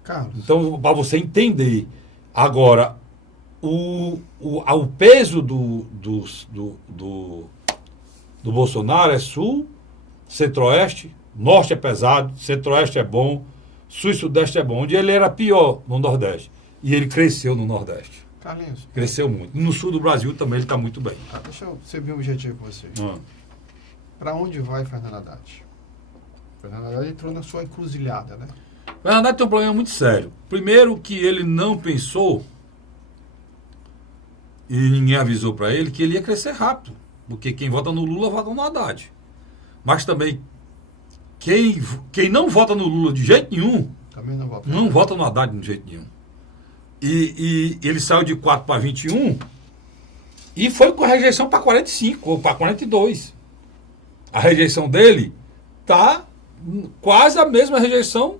Carlos. Então, para você entender, agora, o peso do Bolsonaro é sul, centro-oeste, norte é pesado, centro-oeste é bom, sul e sudeste é bom. Onde ele era pior no Nordeste. E ele cresceu no Nordeste. Carlinhos. Cresceu muito. No sul do Brasil também ele está muito bem. Deixa eu ser bem objetivo com você. Para onde vai Fernando Haddad? Fernando Haddad entrou na sua encruzilhada, né? Fernando Haddad tem um problema muito sério. Primeiro que ele não pensou, e ninguém avisou para ele, que ele ia crescer rápido. Porque quem vota no Lula, vota no Haddad. Mas também, quem não vota no Lula de jeito nenhum, também não vota. Não vota no Haddad de jeito nenhum. E ele saiu de 4 para 21 e foi com a rejeição para 45 ou para 42. A rejeição dele está quase a mesma rejeição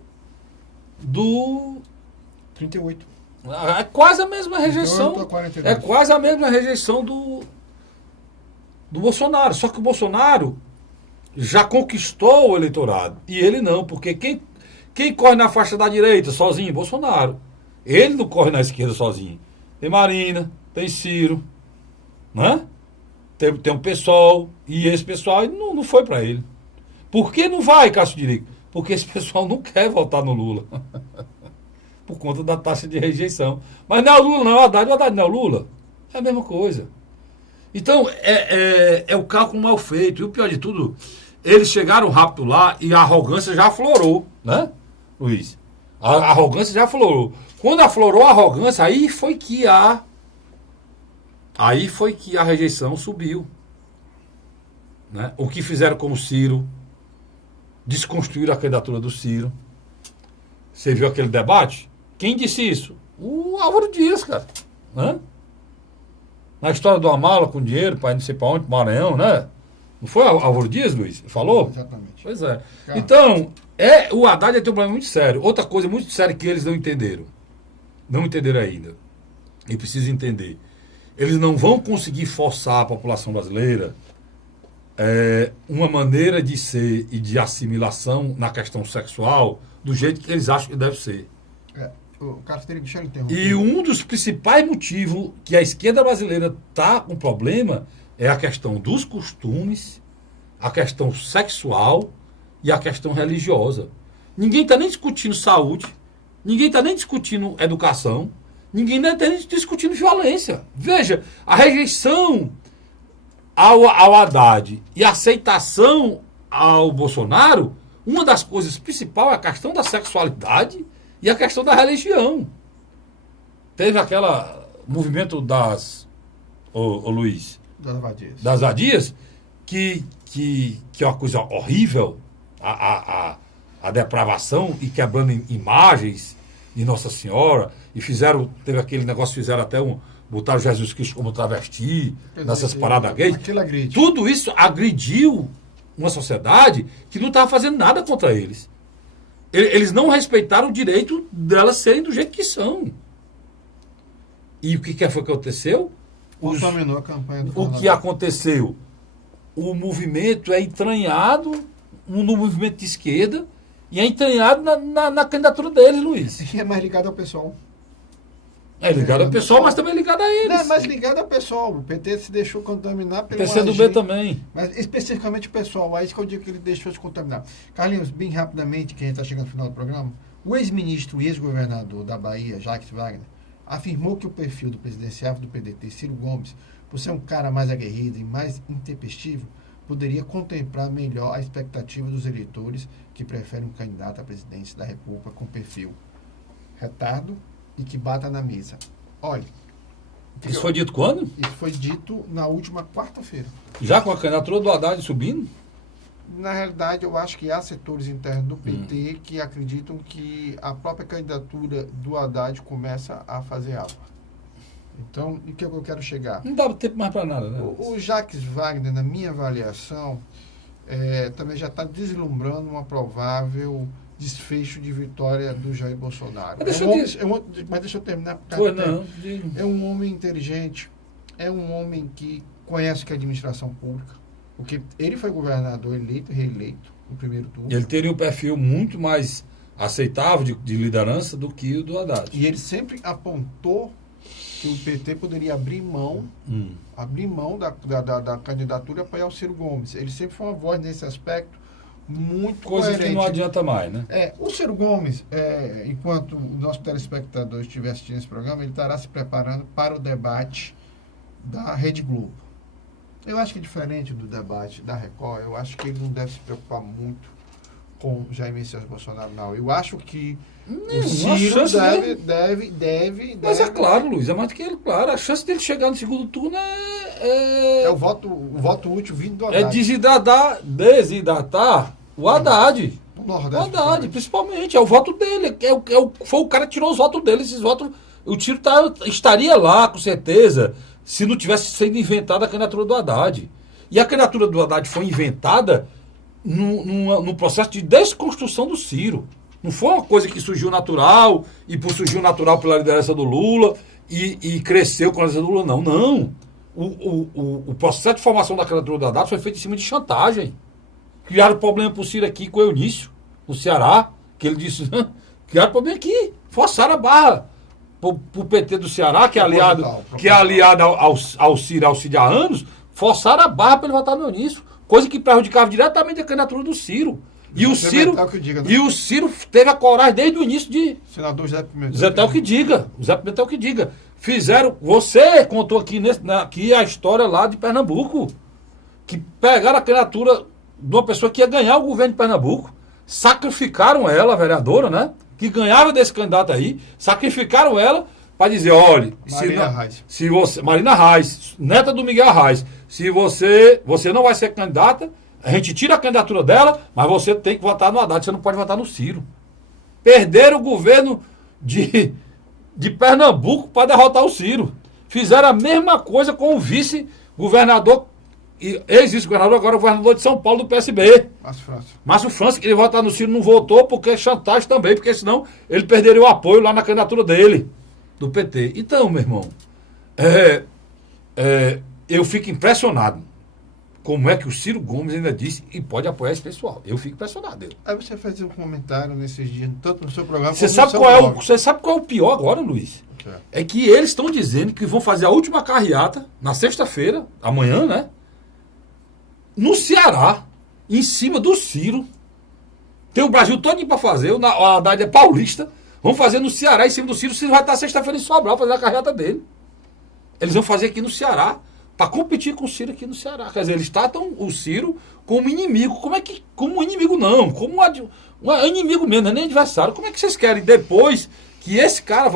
do 38. É quase a mesma rejeição. 38 a 42. É quase a mesma rejeição do Bolsonaro. Só que o Bolsonaro já conquistou o eleitorado. E ele não, porque quem corre na faixa da direita sozinho? Bolsonaro. Ele não corre na esquerda sozinho. Tem Marina, tem Ciro, né? Tem um pessoal, e esse pessoal não foi para ele. Por que não vai, Cássio Dirico? Porque esse pessoal não quer votar no Lula. Por conta da taxa de rejeição. Mas não é o Lula, não é o Haddad não é o Lula. É a mesma coisa. Então, é o cálculo mal feito. E o pior de tudo, eles chegaram rápido lá e a arrogância já aflorou, né, Luiz? A arrogância já aflorou. Quando aflorou a arrogância, aí foi que a rejeição subiu. Né? O que fizeram com o Ciro, desconstruíram a candidatura do Ciro. Você viu aquele debate? Quem disse isso? O Álvaro Dias, cara. Né? Na história de uma mala com dinheiro para não sei para onde, para o Maranhão, né? Não foi Álvaro Dias, Luiz? Falou? Exatamente. Pois é. Cara. Então, o Haddad tem um problema muito sério. Outra coisa muito séria que eles não entenderam. Não entenderam ainda. E precisam entender. Eles não vão conseguir forçar a população brasileira uma maneira de ser e de assimilação na questão sexual do jeito que eles acham que deve ser. O Carlos teria que interromper. E um dos principais motivos que a esquerda brasileira está com problema é a questão dos costumes, a questão sexual e a questão religiosa. Ninguém está nem discutindo saúde, ninguém está nem discutindo educação, ninguém está nem discutindo violência. Veja, a rejeição ao Haddad e a aceitação ao Bolsonaro, uma das coisas principais é a questão da sexualidade e a questão da religião. Teve aquele movimento ô Luiz, das vadias, que é uma coisa horrível, a depravação e quebrando imagens de Nossa Senhora, e teve aquele negócio, botaram Jesus Cristo como travesti, nessas paradas gays. Tudo isso agrediu uma sociedade que não estava fazendo nada contra eles. Eles não respeitaram o direito delas serem do jeito que são. E o que foi que aconteceu? Contaminou a campanha do O que aconteceu? O movimento é entranhado no movimento de esquerda e é entranhado na candidatura deles, Luiz. E é mais ligado ao pessoal. É ligado ao pessoal, mas também ligado a eles. Não, é mais ligado ao pessoal. O PT se deixou contaminar pelo PCdoB também. Mas especificamente o pessoal. É isso que eu digo que ele deixou se contaminar. Carlinhos, bem rapidamente, que a gente está chegando no final do programa, o ex-ministro e ex-governador da Bahia, Jacques Wagner, afirmou que o perfil do presidenciável do PDT, Ciro Gomes, por ser um cara mais aguerrido e mais intempestivo, poderia contemplar melhor a expectativa dos eleitores que preferem um candidato à presidência da República com perfil retardo e que bata na mesa. Olha. Isso foi dito quando? Isso foi dito na última quarta-feira. Já com a candidatura do Haddad subindo? Na realidade, eu acho que há setores internos do PT que acreditam que a própria candidatura do Haddad começa a fazer água. Então, o que eu quero chegar? Não dava tempo mais para nada, né? O Jacques Wagner, na minha avaliação, também já está deslumbrando uma provável desfecho de vitória do Jair Bolsonaro. Mas deixa eu terminar. É um homem inteligente, é um homem que conhece que é administração pública, porque ele foi governador eleito e reeleito no primeiro turno. Ele teria um perfil muito mais aceitável de liderança do que o do Haddad. E ele sempre apontou que o PT poderia abrir mão da candidatura para apoiar o Ciro Gomes. Ele sempre foi uma voz nesse aspecto muito coisa coerente. Que não adianta mais, né? O Ciro Gomes, enquanto o nosso telespectador estiver assistindo esse programa, ele estará se preparando para o debate da Rede Globo. Eu acho que diferente do debate da Record, eu acho que ele não deve se preocupar muito com Jair Messias Bolsonaro, não. Eu acho que o Ciro deve... Mas é claro, Luiz, é mais do que ele, claro. A chance dele chegar no segundo turno é o voto útil vindo do Haddad. É desidratar o Haddad. O Nordeste, o Haddad, principalmente. É o voto dele. Foi o cara que tirou os votos dele. Esses votos... O Ciro estaria lá, com certeza, se não tivesse sido inventada a candidatura do Haddad. E a candidatura do Haddad foi inventada no processo de desconstrução do Ciro. Não foi uma coisa que surgiu natural, e surgiu natural pela liderança do Lula, e cresceu com a liderança do Lula. Não. O processo de formação da candidatura do Haddad foi feito em cima de chantagem. Criaram problema pro Ciro aqui com o Eunício, no Ceará, que ele disse, criaram problema aqui, forçaram a barra pro PT do Ceará, que é aliado ao Ciro há anos, forçaram a barra para ele votar no Eunício, coisa que prejudicava diretamente a candidatura do Ciro. E o Ciro teve a coragem desde o início de... Senador Zé Pimentel. Zé Pimentel que diga. Fizeram... Você contou aqui a história lá de Pernambuco. Que pegaram a candidatura de uma pessoa que ia ganhar o governo de Pernambuco. Sacrificaram ela, a vereadora, né? Que ganhava desse candidato aí. Sacrificaram ela para dizer, olha... Marina Reis, neta do Miguel Arraes. Se você não vai ser candidata... A gente tira a candidatura dela, mas você tem que votar no Haddad, você não pode votar no Ciro. Perderam o governo de Pernambuco para derrotar o Ciro. Fizeram a mesma coisa com o vice-governador, ex-vice-governador, agora o governador de São Paulo do PSB. Márcio França, que ele votar no Ciro, não votou porque é chantagem também, porque senão ele perderia o apoio lá na candidatura dele, do PT. Então, meu irmão, eu fico impressionado. Como é que o Ciro Gomes ainda disse e pode apoiar esse pessoal? Eu fico impressionado. Aí você faz um comentário nesses dias, tanto no seu programa Você quanto sabe no seu qual blog. você sabe qual é o pior agora, Luiz? É que eles estão dizendo que vão fazer a última carreata na sexta-feira, amanhã, né? No Ceará, em cima do Ciro. Tem o Brasil todo para fazer, o Haddad é paulista. Vão fazer no Ceará, em cima do Ciro. O Ciro vai estar sexta-feira em Sobral fazer a carreata dele. Eles vão fazer aqui no Ceará, para competir com o Ciro aqui no Ceará. Quer dizer, eles tratam o Ciro como inimigo. Como inimigo não, como um inimigo mesmo, não é nem adversário. Como é que vocês querem depois que esse cara...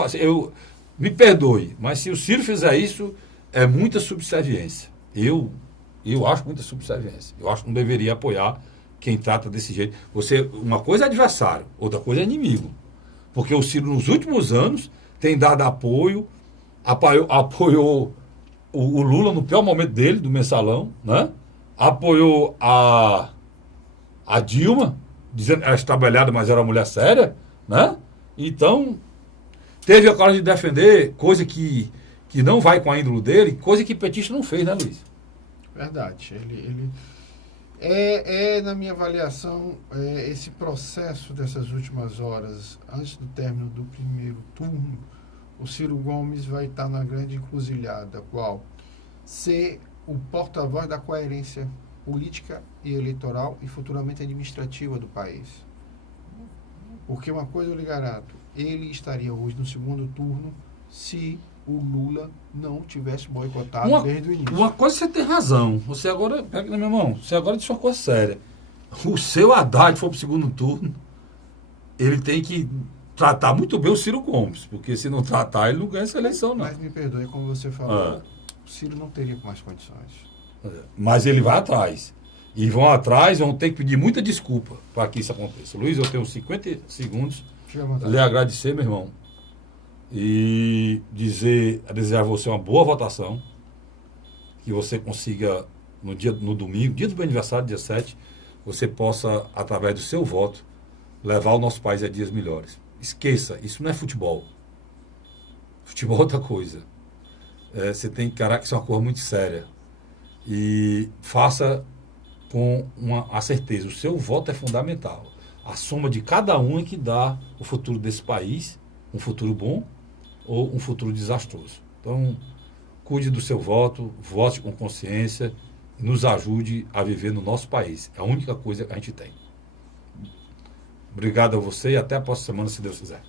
Me perdoe, mas se o Ciro fizer isso, é muita subserviência. Eu acho muita subserviência. Eu acho que não deveria apoiar quem trata desse jeito. Uma coisa é adversário, outra coisa é inimigo. Porque o Ciro, nos últimos anos, tem dado apoiou o Lula no pior momento dele, do mensalão, né? Apoiou a Dilma, dizendo que era estabelhada, mas era uma mulher séria, né? Então, teve a coragem de defender coisa que não vai com a índole dele, coisa que petista não fez, né, Luiz? Verdade. Ele na minha avaliação, esse processo dessas últimas horas, antes do término do primeiro turno, o Ciro Gomes vai estar na grande encruzilhada, qual? Ser o porta-voz da coerência política e eleitoral e futuramente administrativa do país. Porque uma coisa eu lhe garanto, ele estaria hoje no segundo turno se o Lula não tivesse boicotado desde o início. Uma coisa você tem razão. Você agora, pega na minha mão, você agora disse uma coisa séria. O seu Haddad for para o segundo turno, ele tem que tratar muito bem o Ciro Gomes, porque se não tratar, ele não ganha essa eleição, não. Mas me perdoe, como você falou, o Ciro não teria mais condições. Mas ele vai atrás. E vão atrás, vão ter que pedir muita desculpa para que isso aconteça. Luiz, eu tenho 50 segundos. Lhe agradecer, meu irmão. E desejar a você uma boa votação. Que você consiga, no domingo, dia do meu aniversário, dia 7, você possa, através do seu voto, levar o nosso país a dias melhores. Esqueça, isso não é futebol. Futebol é outra coisa. Você tem que encarar que isso é uma coisa muito séria. E faça com a certeza. O seu voto é fundamental. A soma de cada um é que dá o futuro desse país, um futuro bom ou um futuro desastroso. Então, cuide do seu voto, vote com consciência, nos ajude a viver no nosso país. É a única coisa que a gente tem. Obrigado a você e até a próxima semana, se Deus quiser.